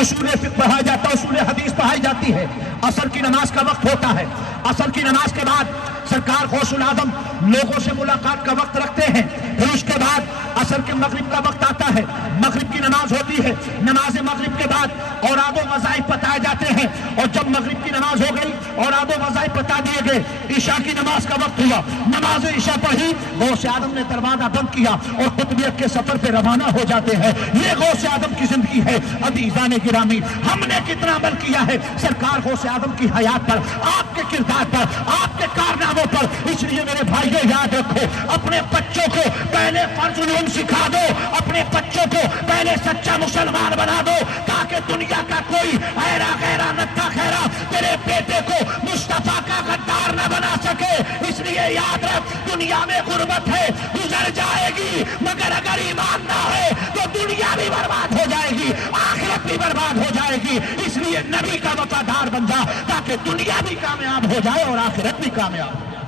اصول فقہ پڑھایا جاتا ہے، اصول حدیث پڑھائی جاتی ہے، عصر کی نماز کا وقت ہوتا ہے۔ عصر کی نماز کے بعد سرکار غوث اعظم لوگوں سے ملاقات کا وقت رکھتے ہیں، پھر اس کے بعد عصر کے مغرب کا وقت آتا ہے، مغرب کی نماز ہوتی ہے، نماز مغرب کے بعد اوراد و وظائف بتائے جاتے ہیں، اور جب مغرب کی نماز ہو گئی، اوراد و وظائف بتا دیے گئے، عشاء کی نماز کا وقت ہوا، نماز عشاء پڑھی، غوث اعظم نے دروازہ بند کیا اور قطبیت کے سفر پہ روانہ ہو جاتے ہیں۔ یہ غوث اعظم کی زندگی ہے۔ عزیزان گرامی، ہم نے کتنا عمل کیا ہے سرکار غوث اعظم کی حیات پر، آپ کے کردار پر، آپ کے کارناموں پر۔ اس لیے میرے بھائیوں یاد رکھو، اپنے بچوں کو پہلے فرض علوم سکھا دو، اپنے بچوں کو پہلے سچا مسلمان بنا دو، تاکہ دنیا کا کوئی ایرا غیرا نتھا خیرا تیرے بیٹے کو مصطفیٰ کا غدار نہ بنا سکے۔ اس لیے یاد رکھ، دنیا میں غربت ہے، گزر جائے گی، مگر اگر ایمان نہ ہے تو دنیا بھی برباد ہو جائے گی، آخرت بھی برباد ہو جائے گی۔ اس لیے نبی کا وفادار بن جا، تاکہ دنیا بھی کامیاب ہو جائے اور آخرت بھی کامیاب ہو جائے۔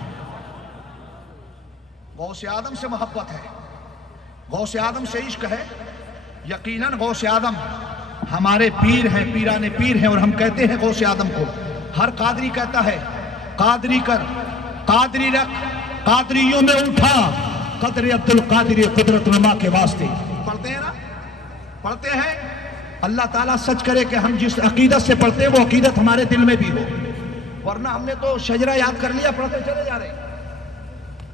غوث اعظم سے محبت ہے، غوث اعظم سے عشق ہے۔ یقیناً غوث اعظم ہمارے پیر ہیں، پیران پیر ہیں، اور ہم کہتے ہیں غوث اعظم کو، ہر قادری کہتا ہے قادری کر، قادری رکھ، قادریوں میں اٹھا، قدر عبد القادر قدرت نما کے واسطے۔ پڑھتے ہیں نا، پڑھتے ہیں۔ اللہ تعالیٰ سچ کرے کہ ہم جس عقیدت سے پڑھتے ہیں وہ عقیدت ہمارے دل میں بھی ہو، ورنہ ہم نے تو شجرہ یاد کر لیا، پڑھتے چلے جا رہے ہیں،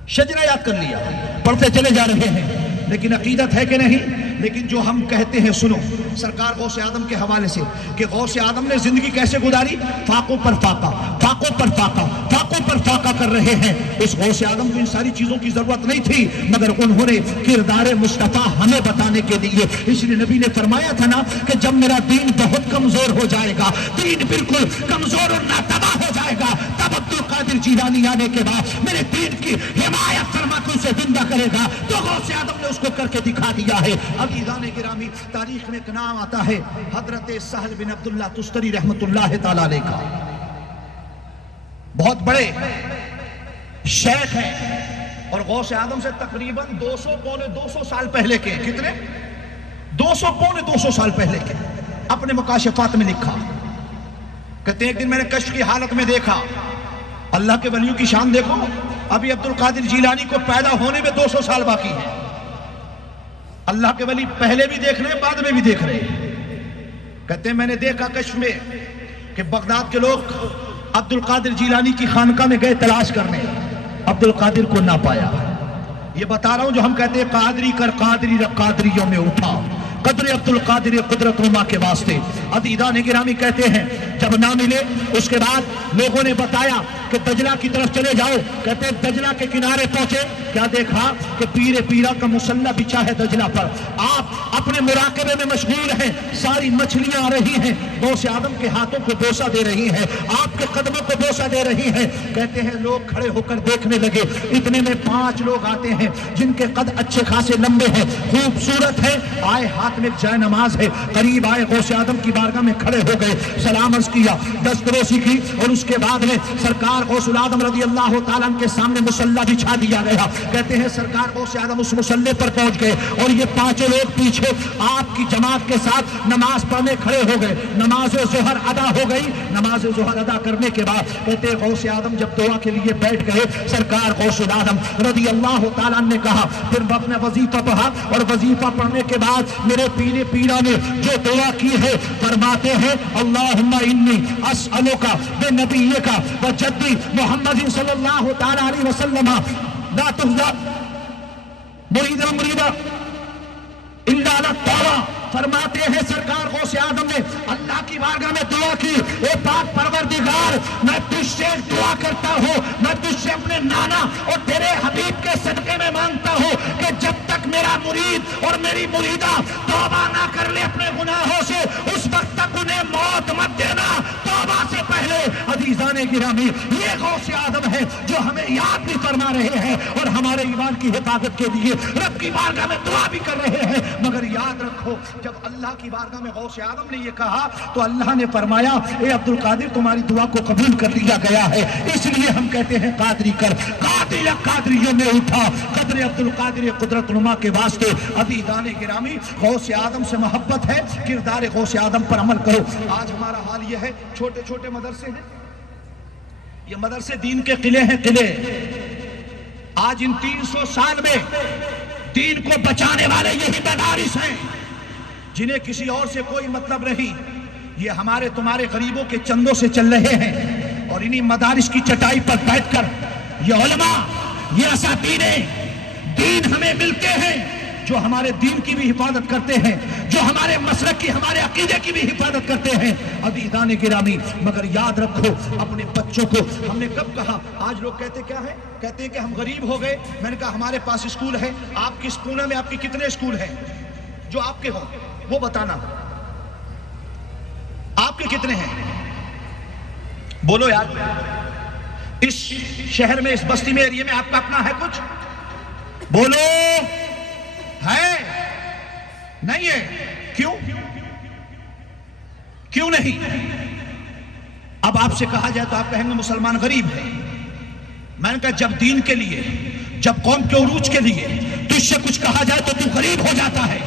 شجرہ یاد کر لیا، پڑھتے چلے جا رہے ہیں، لیکن عقیدت ہے کہ نہیں؟ لیکن جو ہم کہتے ہیں، سنو سرکار غوث اعظم کے حوالے سے کہ غوث اعظم نے زندگی کیسے گزاری، فاقوں پر فاقہ، فاقوں پر فاقہ، فاقوں فاقوں پر فاقہ کر رہے ہیں. اس غوث اعظم کو ان ساری چیزوں کی ضرورت نہیں تھی، مگر انہوں نے کردار مصطفیٰ ہمیں بتانے کے لیے، اس لیے نبی نے فرمایا تھا نا کہ جب میرا دین بہت کمزور ہو جائے گا، دین بالکل کمزور اور ناتباہ ہو جائے گا، تب عبد القادر جیلانی آنے کے بعد میرے دین کی حمایت فرما کے اسے زندہ کرے گا. تو غوث اعظم نے اس کو کر کے دکھا دیا ہے. اب عزیزان گرامی، تاریخ میں ایک نام آتا ہے حضرت سہل بن عبداللہ تستری رحمت اللہ تعالی علیہ کا. بہت بڑے شیخ ہیں اور غوث اعظم سے تقریباً 200 سال پہلے کے. کتنے؟ 200 سال پہلے کے. اپنے مکاشفات میں لکھا، کہتے ہیں ایک دن میں نے کشف کی حالت میں دیکھا، اللہ کے ولیوں کی شان دیکھو، ابھی عبد القادر جیلانی کو پیدا ہونے میں 200 سال باقی ہے. اللہ کے ولی پہلے بھی دیکھ رہے ہیں، بعد میں بھی دیکھ رہے ہیں. کہتے ہیں میں نے دیکھا کشف میں کہ بغداد کے لوگ عبد القادر جیلانی کی خانقاہ میں گئے تلاش کرنے، عبد القادر کو نہ پایا. یہ بتا رہا ہوں جو ہم کہتے ہیں قادری کر قادری رکھ قادریوں میں اٹھا، قدر عبد القادر قدرت نما کے واسطے. عزیزان گرامی کہتے ہیں جب نہ ملے اس کے بعد لوگوں نے بتایا کہ دجلہ کی طرف چلے جاؤ. کہتے ہیں دجلہ کے کنارے پہنچے، کیا دیکھا کہ پیر پیرا کا مسلح بچھا ہے دجلہ پر. آپ اپنے مراقبے میں مشغول ہیں، ساری مچھلیاں آ رہی ہیں، غوث اعظم کے ہاتھوں کو بوسہ دے رہی ہیں، آپ کے قدموں کو بوسہ دے رہی ہیں. کہتے ہیں لوگ کھڑے ہو کر دیکھنے لگے. اتنے میں 5 لوگ آتے ہیں جن کے قد اچھے خاصے لمبے ہیں، خوبصورت ہیں. آئے، ہاتھ میں جائے نماز ہے، قریب آئے، غوث اعظم کی بارگاہ میں کھڑے ہو گئے، سلام عرض کیا، دستبوسی کی، اور اس کے بعد میں سرکار غوث اعظم رضی اللہ تعالیٰ عنہ کے سامنے مصلی بچھا دیا گیا. کہتے ہیں سرکار غوث اعظم اس مصلی پر پہنچ گئے اور یہ 5 لوگ پیچھے آپ کی جماعت کے ساتھ نماز پڑھنے کھڑے ہو گئے. نماز ظہر ادا ہو گئی. نماز ظہر ادا کرنے کے بعد کہتے ہیں غوث اعظم جب دعا کے لیے بیٹھ گئے، سرکار غوث اعظم رضی اللہ تعالیٰ عنہ نے کہا، پھر وقت نے وظیفہ پڑھا، اور وظیفہ پڑھنے کے بعد میرے پیر پیرا نے جو دعا کی ہے فرماتے ہیں اللہم انی اسألک بنبیک وجدی محمد صلی اللہ تعالیٰ علیہ وسلم لا تخزا مریدا مریدا الا للطاعہ. فرماتے ہیں سرکار غوث اعظم نے اللہ کی بارگاہ میں دعا کی، اے پاک پروردگار، میں تجھ سے دعا کرتا ہوں، میں تجھ سے اپنے نانا اور تیرے حبیب کے صدقے میں مانگتا ہوں کہ جب تک میرا مرید اور میری مریدہ توبہ نہ کر لے اپنے گناہوں سے، اس وقت تک انہیں موت مت دینا توبہ سے پہلے. عزیزان گرامی، یہ غوث اعظم ہے جو ہمیں یاد بھی فرما رہے ہیں اور ہمارے ایمان کی حفاظت کے لیے رب کی بارگاہ میں دعا بھی کر رہے ہیں. مگر یاد رکھو جب اللہ کی بارگاہ میں غوث اعظم نے یہ کہا تو اللہ نے فرمایا اے عبد القادر تمہاری دعا کو قبول کر لیا گیا ہے. اس لیے ہم کہتے ہیں قادری کر قادری قادریوں میں اٹھا، قدر عبد القادر قدرت نما کے واسطے. عزیزان گرامی، غوث اعظم سے محبت ہے، کردار غوث اعظم پر عمل کرو. آج ہمارا حال یہ ہے، چھوٹے چھوٹے مدرسے ہیں، یہ مدرسے دین کے قلعے ہیں، قلعے. آج ان 300 سال میں دین کو بچانے والے یہی مدارس ہیں جنہیں کسی اور سے کوئی مطلب نہیں. یہ ہمارے تمہارے غریبوں کے چندوں سے چل رہے ہیں، اور انہی مدارس کی چٹائی پر بیٹھ کر یہ علماء، یہ اساتذہ دین ہمیں ملتے ہیں جو ہمارے دین کی بھی حفاظت کرتے ہیں، جو ہمارے مسلک کی، ہمارے عقیدے کی بھی حفاظت کرتے ہیں. عزیزان گرامی، مگر یاد رکھو اپنے بچوں کو. ہم نے کب کہا؟ آج لوگ کہتے کیا ہے؟ کہتے ہیں کہ ہم غریب ہو گئے. میں نے کہا ہمارے پاس اسکول ہے. آپ کی پونے میں آپ کی کتنے اسکول ہیں جو آپ کے ہوں؟ وہ بتانا. آپ کے کتنے ہیں؟ بولو یار. اس شہر میں، اس بستی میں، ایریے میں آپ کا اپنا ہے کچھ؟ بولو. ہے؟ نہیں ہے. کیوں؟ کیوں نہیں؟ اب آپ سے کہا جائے تو آپ کہیں گے مسلمان غریب ہے. میں نے کہا جب دین کے لیے، جب قوم کے عروج کے لیے تجھ سے کچھ کہا جائے تو تو غریب ہو جاتا ہے.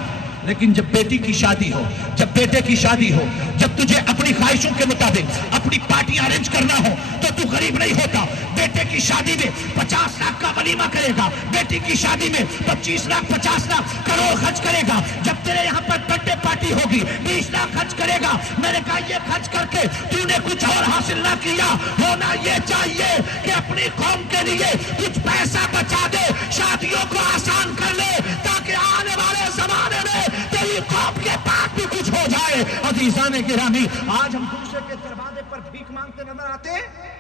لیکن جب بیٹی کی شادی ہو، جب بیٹے کی شادی ہو، جب تجھے اپنی خواہشوں کے مطابق اپنی پارٹیاں ارینج کرنا ہو تو غریب نہیں ہوتا. بیٹے کی شادی میں 50 لاکھ کا ولیمہ کرے گا، بیٹی کی شادی میں 25 لاکھ 50 لاکھ کروڑ خرچ کرے گا. جب تیرے یہاں پر برتھ ڈے پارٹی ہوگی 20 لاکھ خرچ کرے گا. میں نے کہا یہ خرچ کر کے تو نے کچھ اور حاصل نہ کیا. ہونا یہ چاہیے کہ اپنی قوم کے لیے کچھ پیسہ بچا دے، شادیوں کو آسان کر لے، تاکہ آنے والے زمانے میں تیری قوم کے پاس بھی کچھ ہو جائے. عزیزان گرامی، آج ہم دوسرے کے دروازے پر بھیک مانگتے نظر آتے ہیں.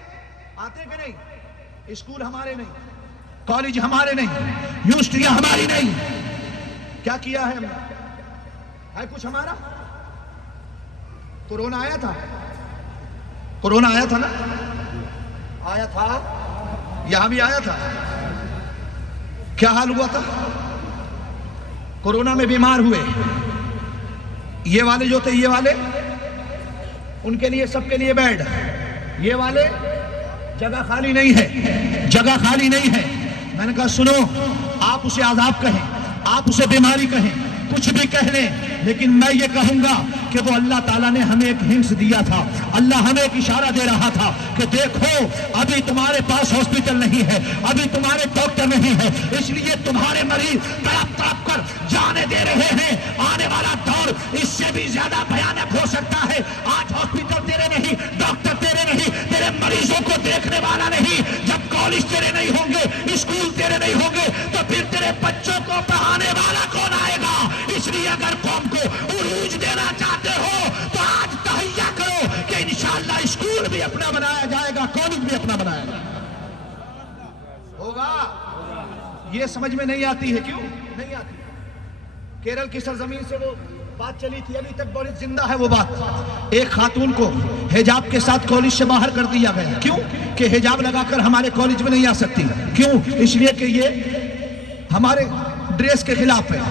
آتے کہ نہیں؟ اسکول ہمارے نہیں، کالج ہمارے نہیں، یونیورسٹیاں ہماری نہیں. کیا کیا ہے ہم نے؟ ہے کچھ ہمارا؟ کورونا آیا تھا، کورونا آیا تھا نا، آیا تھا، یہاں بھی آیا تھا. کیا حال ہوا تھا؟ کورونا میں بیمار ہوئے یہ والے جو تھے، یہ والے ان کے لیے، سب کے لیے بیڈ، یہ والے جگہ خالی نہیں ہے، جگہ خالی نہیں ہے. میں نے کہا سنو، آپ اسے عذاب کہیں، آپ اسے بیماری کہیں، کچھ بھی کہہ لیں، لیکن میں یہ کہوں گا کہ وہ اللہ تعالیٰ نے ہمیں ایک ہنٹ دیا تھا، اللہ ہمیں ایک اشارہ دے رہا تھا کہ دیکھو ابھی تمہارے پاس ہاسپٹل نہیں ہے، ابھی تمہارے ڈاکٹر نہیں ہے، اس لیے تمہارے مریض تڑپ تڑپ کر جانے دے رہے ہیں. آنے والا دور اس سے بھی زیادہ بھیانک ہو سکتا ہے. آج ہاسپٹل تیرے نہیں، ڈاکٹر تیرے نہیں، تیرے مریضوں کو دیکھنے والا نہیں. جب کالج تیرے نہیں ہوں گے، اسکول تیرے نہیں ہوں گے، تو پھر تیرے بچوں کو پڑھانے والا کون آئے گا؟ اس لیے اگر قوم کو عروج دینا چاہتے ہو تو آج تہیا کرو کہ انشاءاللہ اسکول بھی اپنا بنایا جائے گا، کالج بھی اپنا بنایا جائے گا. ہوگا. یہ سمجھ میں نہیں آتی ہے. کیوں نہیں آتی؟ کیرل کی سرزمین سے وہ بات چلی تھی، ابھی تک بڑی زندہ ہے وہ بات. ایک خاتون کو حجاب کے ساتھ کالج سے باہر کر دیا گیا. کیوں؟ کہ حجاب لگا کر ہمارے کالج میں نہیں آ سکتی. کیوں؟ اس لیے کہ یہ ہمارے ڈریس کے خلاف ہے.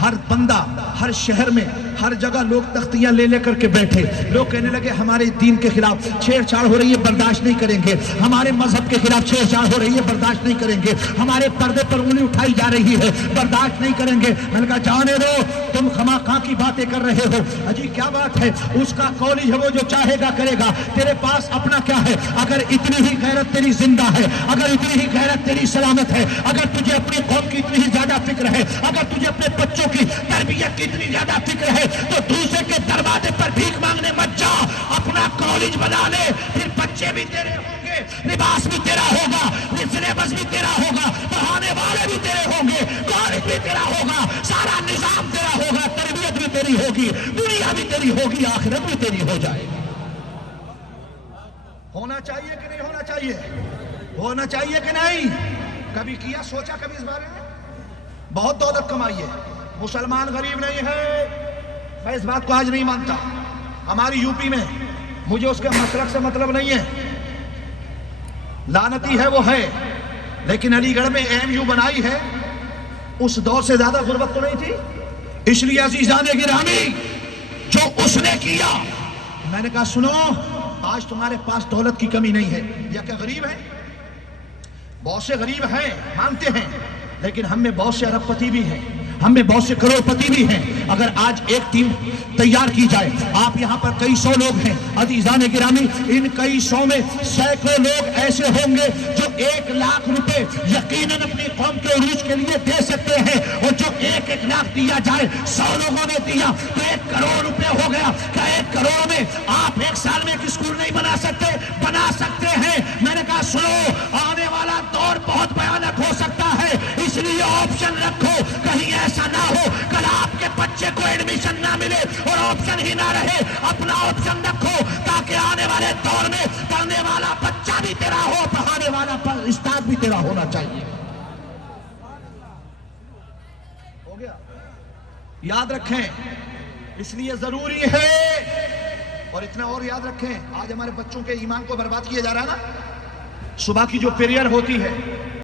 ہر بندہ، ہر شہر میں، ہر جگہ لوگ تختیاں لے لے کر کے بیٹھے. لوگ کہنے لگے ہمارے دین کے خلاف چھیڑ چھاڑ ہو رہی ہے، برداشت نہیں کریں گے. ہمارے مذہب کے خلاف چھیڑ چھاڑ ہو رہی ہے، برداشت نہیں کریں گے. ہمارے پردے پر انگلی اٹھائی جا رہی ہے، برداشت نہیں کریں گے. میں نے کہا جانے دو، تم خواہ کی باتیں کر رہے ہو. اجی کیا بات ہے، اس کا کالج ہے، وہ جو چاہے گا کرے گا. تیرے پاس اپنا کیا ہے؟ اگر اتنی ہی غیرت تیری زندہ ہے، اگر اتنی ہی غیرت تیری سلامت ہے، اگر تجھے اپنی قوم کی اتنی ہی زیادہ فکر ہے، اگر تجھے اپنے بچوں کی تربیت کی اتنی زیادہ فکر ہے، تو دوسرے کے دروازے پر بھیک مانگنے مت جا. اپنا کالج بنا لے، پھر بچے بھی تیرے ہوں گے، لباس بھی تیرا ہوگا، سلیبس بھی تیرا ہوگا، پڑھانے والے بھی تیرے ہوں گے، کالج بھی تیرا ہوگا، سارا نظام تیرا ہوگا، تربیت بھی تیری ہوگی، دنیا بھی تیری ہوگی، آخرت بھی تیری ہو جائے گی. ہونا چاہیے کہ نہیں ہونا چاہیے؟ ہونا چاہیے کہ نہیں؟ کبھی کیا، سوچا کبھی اس بارے میں؟ بہت دولت کمائی ہے، مسلمان غریب نہیں ہے. میں اس بات کو آج نہیں مانتا. ہماری یو پی میں، مجھے اس کے مسلک سے مطلب نہیں ہے، لعنتی ہے وہ ہے، لیکن علی گڑھ میں ایم یو بنائی ہے، اس دور سے زیادہ غربت تو نہیں تھی. اس لیے عزیزان گرامی، جو اس نے کیا، میں نے کہا سنو، آج تمہارے پاس دولت کی کمی نہیں ہے. یا کیا غریب ہے؟ بہت سے غریب ہیں، مانتے ہیں، لیکن ہم میں بہت سے ارب پتی بھی ہیں، ہم میں بہت سے کروڑ پتی بھی ہیں. اگر آج ایک ٹیم تیار کی جائے، آپ یہاں پر کئی سو لوگ ہیں عزیزان گرامی، ان کئی سو میں سینکڑوں لوگ ایسے ہوں گے جو 1,00,000 روپے یقیناً اپنی قوم کے عروج کے لیے دے سکتے ہیں. اور جو 1,00,000 دیا جائے، 100 لوگوں نے دیا تو 1 کروڑ روپے ہو گیا. کیا 1 کروڑ میں آپ ایک سال میں ایک اسکول نہیں بنا سکتے؟ بنا سکتے ہیں. میں نے کہا سنو، آنے والا دور بہت بھیانک ہو سکتا ہے، اس لیے آپشن رکھو. کہیں ایسا نہ ہو کل آپ کے بچے کو ایڈمیشن نہ ملے اور آپشن ہی نہ رہے. اپنا آپشن رکھو تاکہ آنے والے دور میں پڑھنے والا بچہ بھی تیرا ہو، پڑھانے والا استاد بھی تیرا ہونا چاہیے. ہو گیا؟ یاد رکھیں، اس لیے ضروری ہے. اور اتنا اور یاد رکھیں، آج ہمارے بچوں کے ایمان کو برباد کیا جا رہا ہے نا. صبح کی جو پیریڈ ہوتی ہے،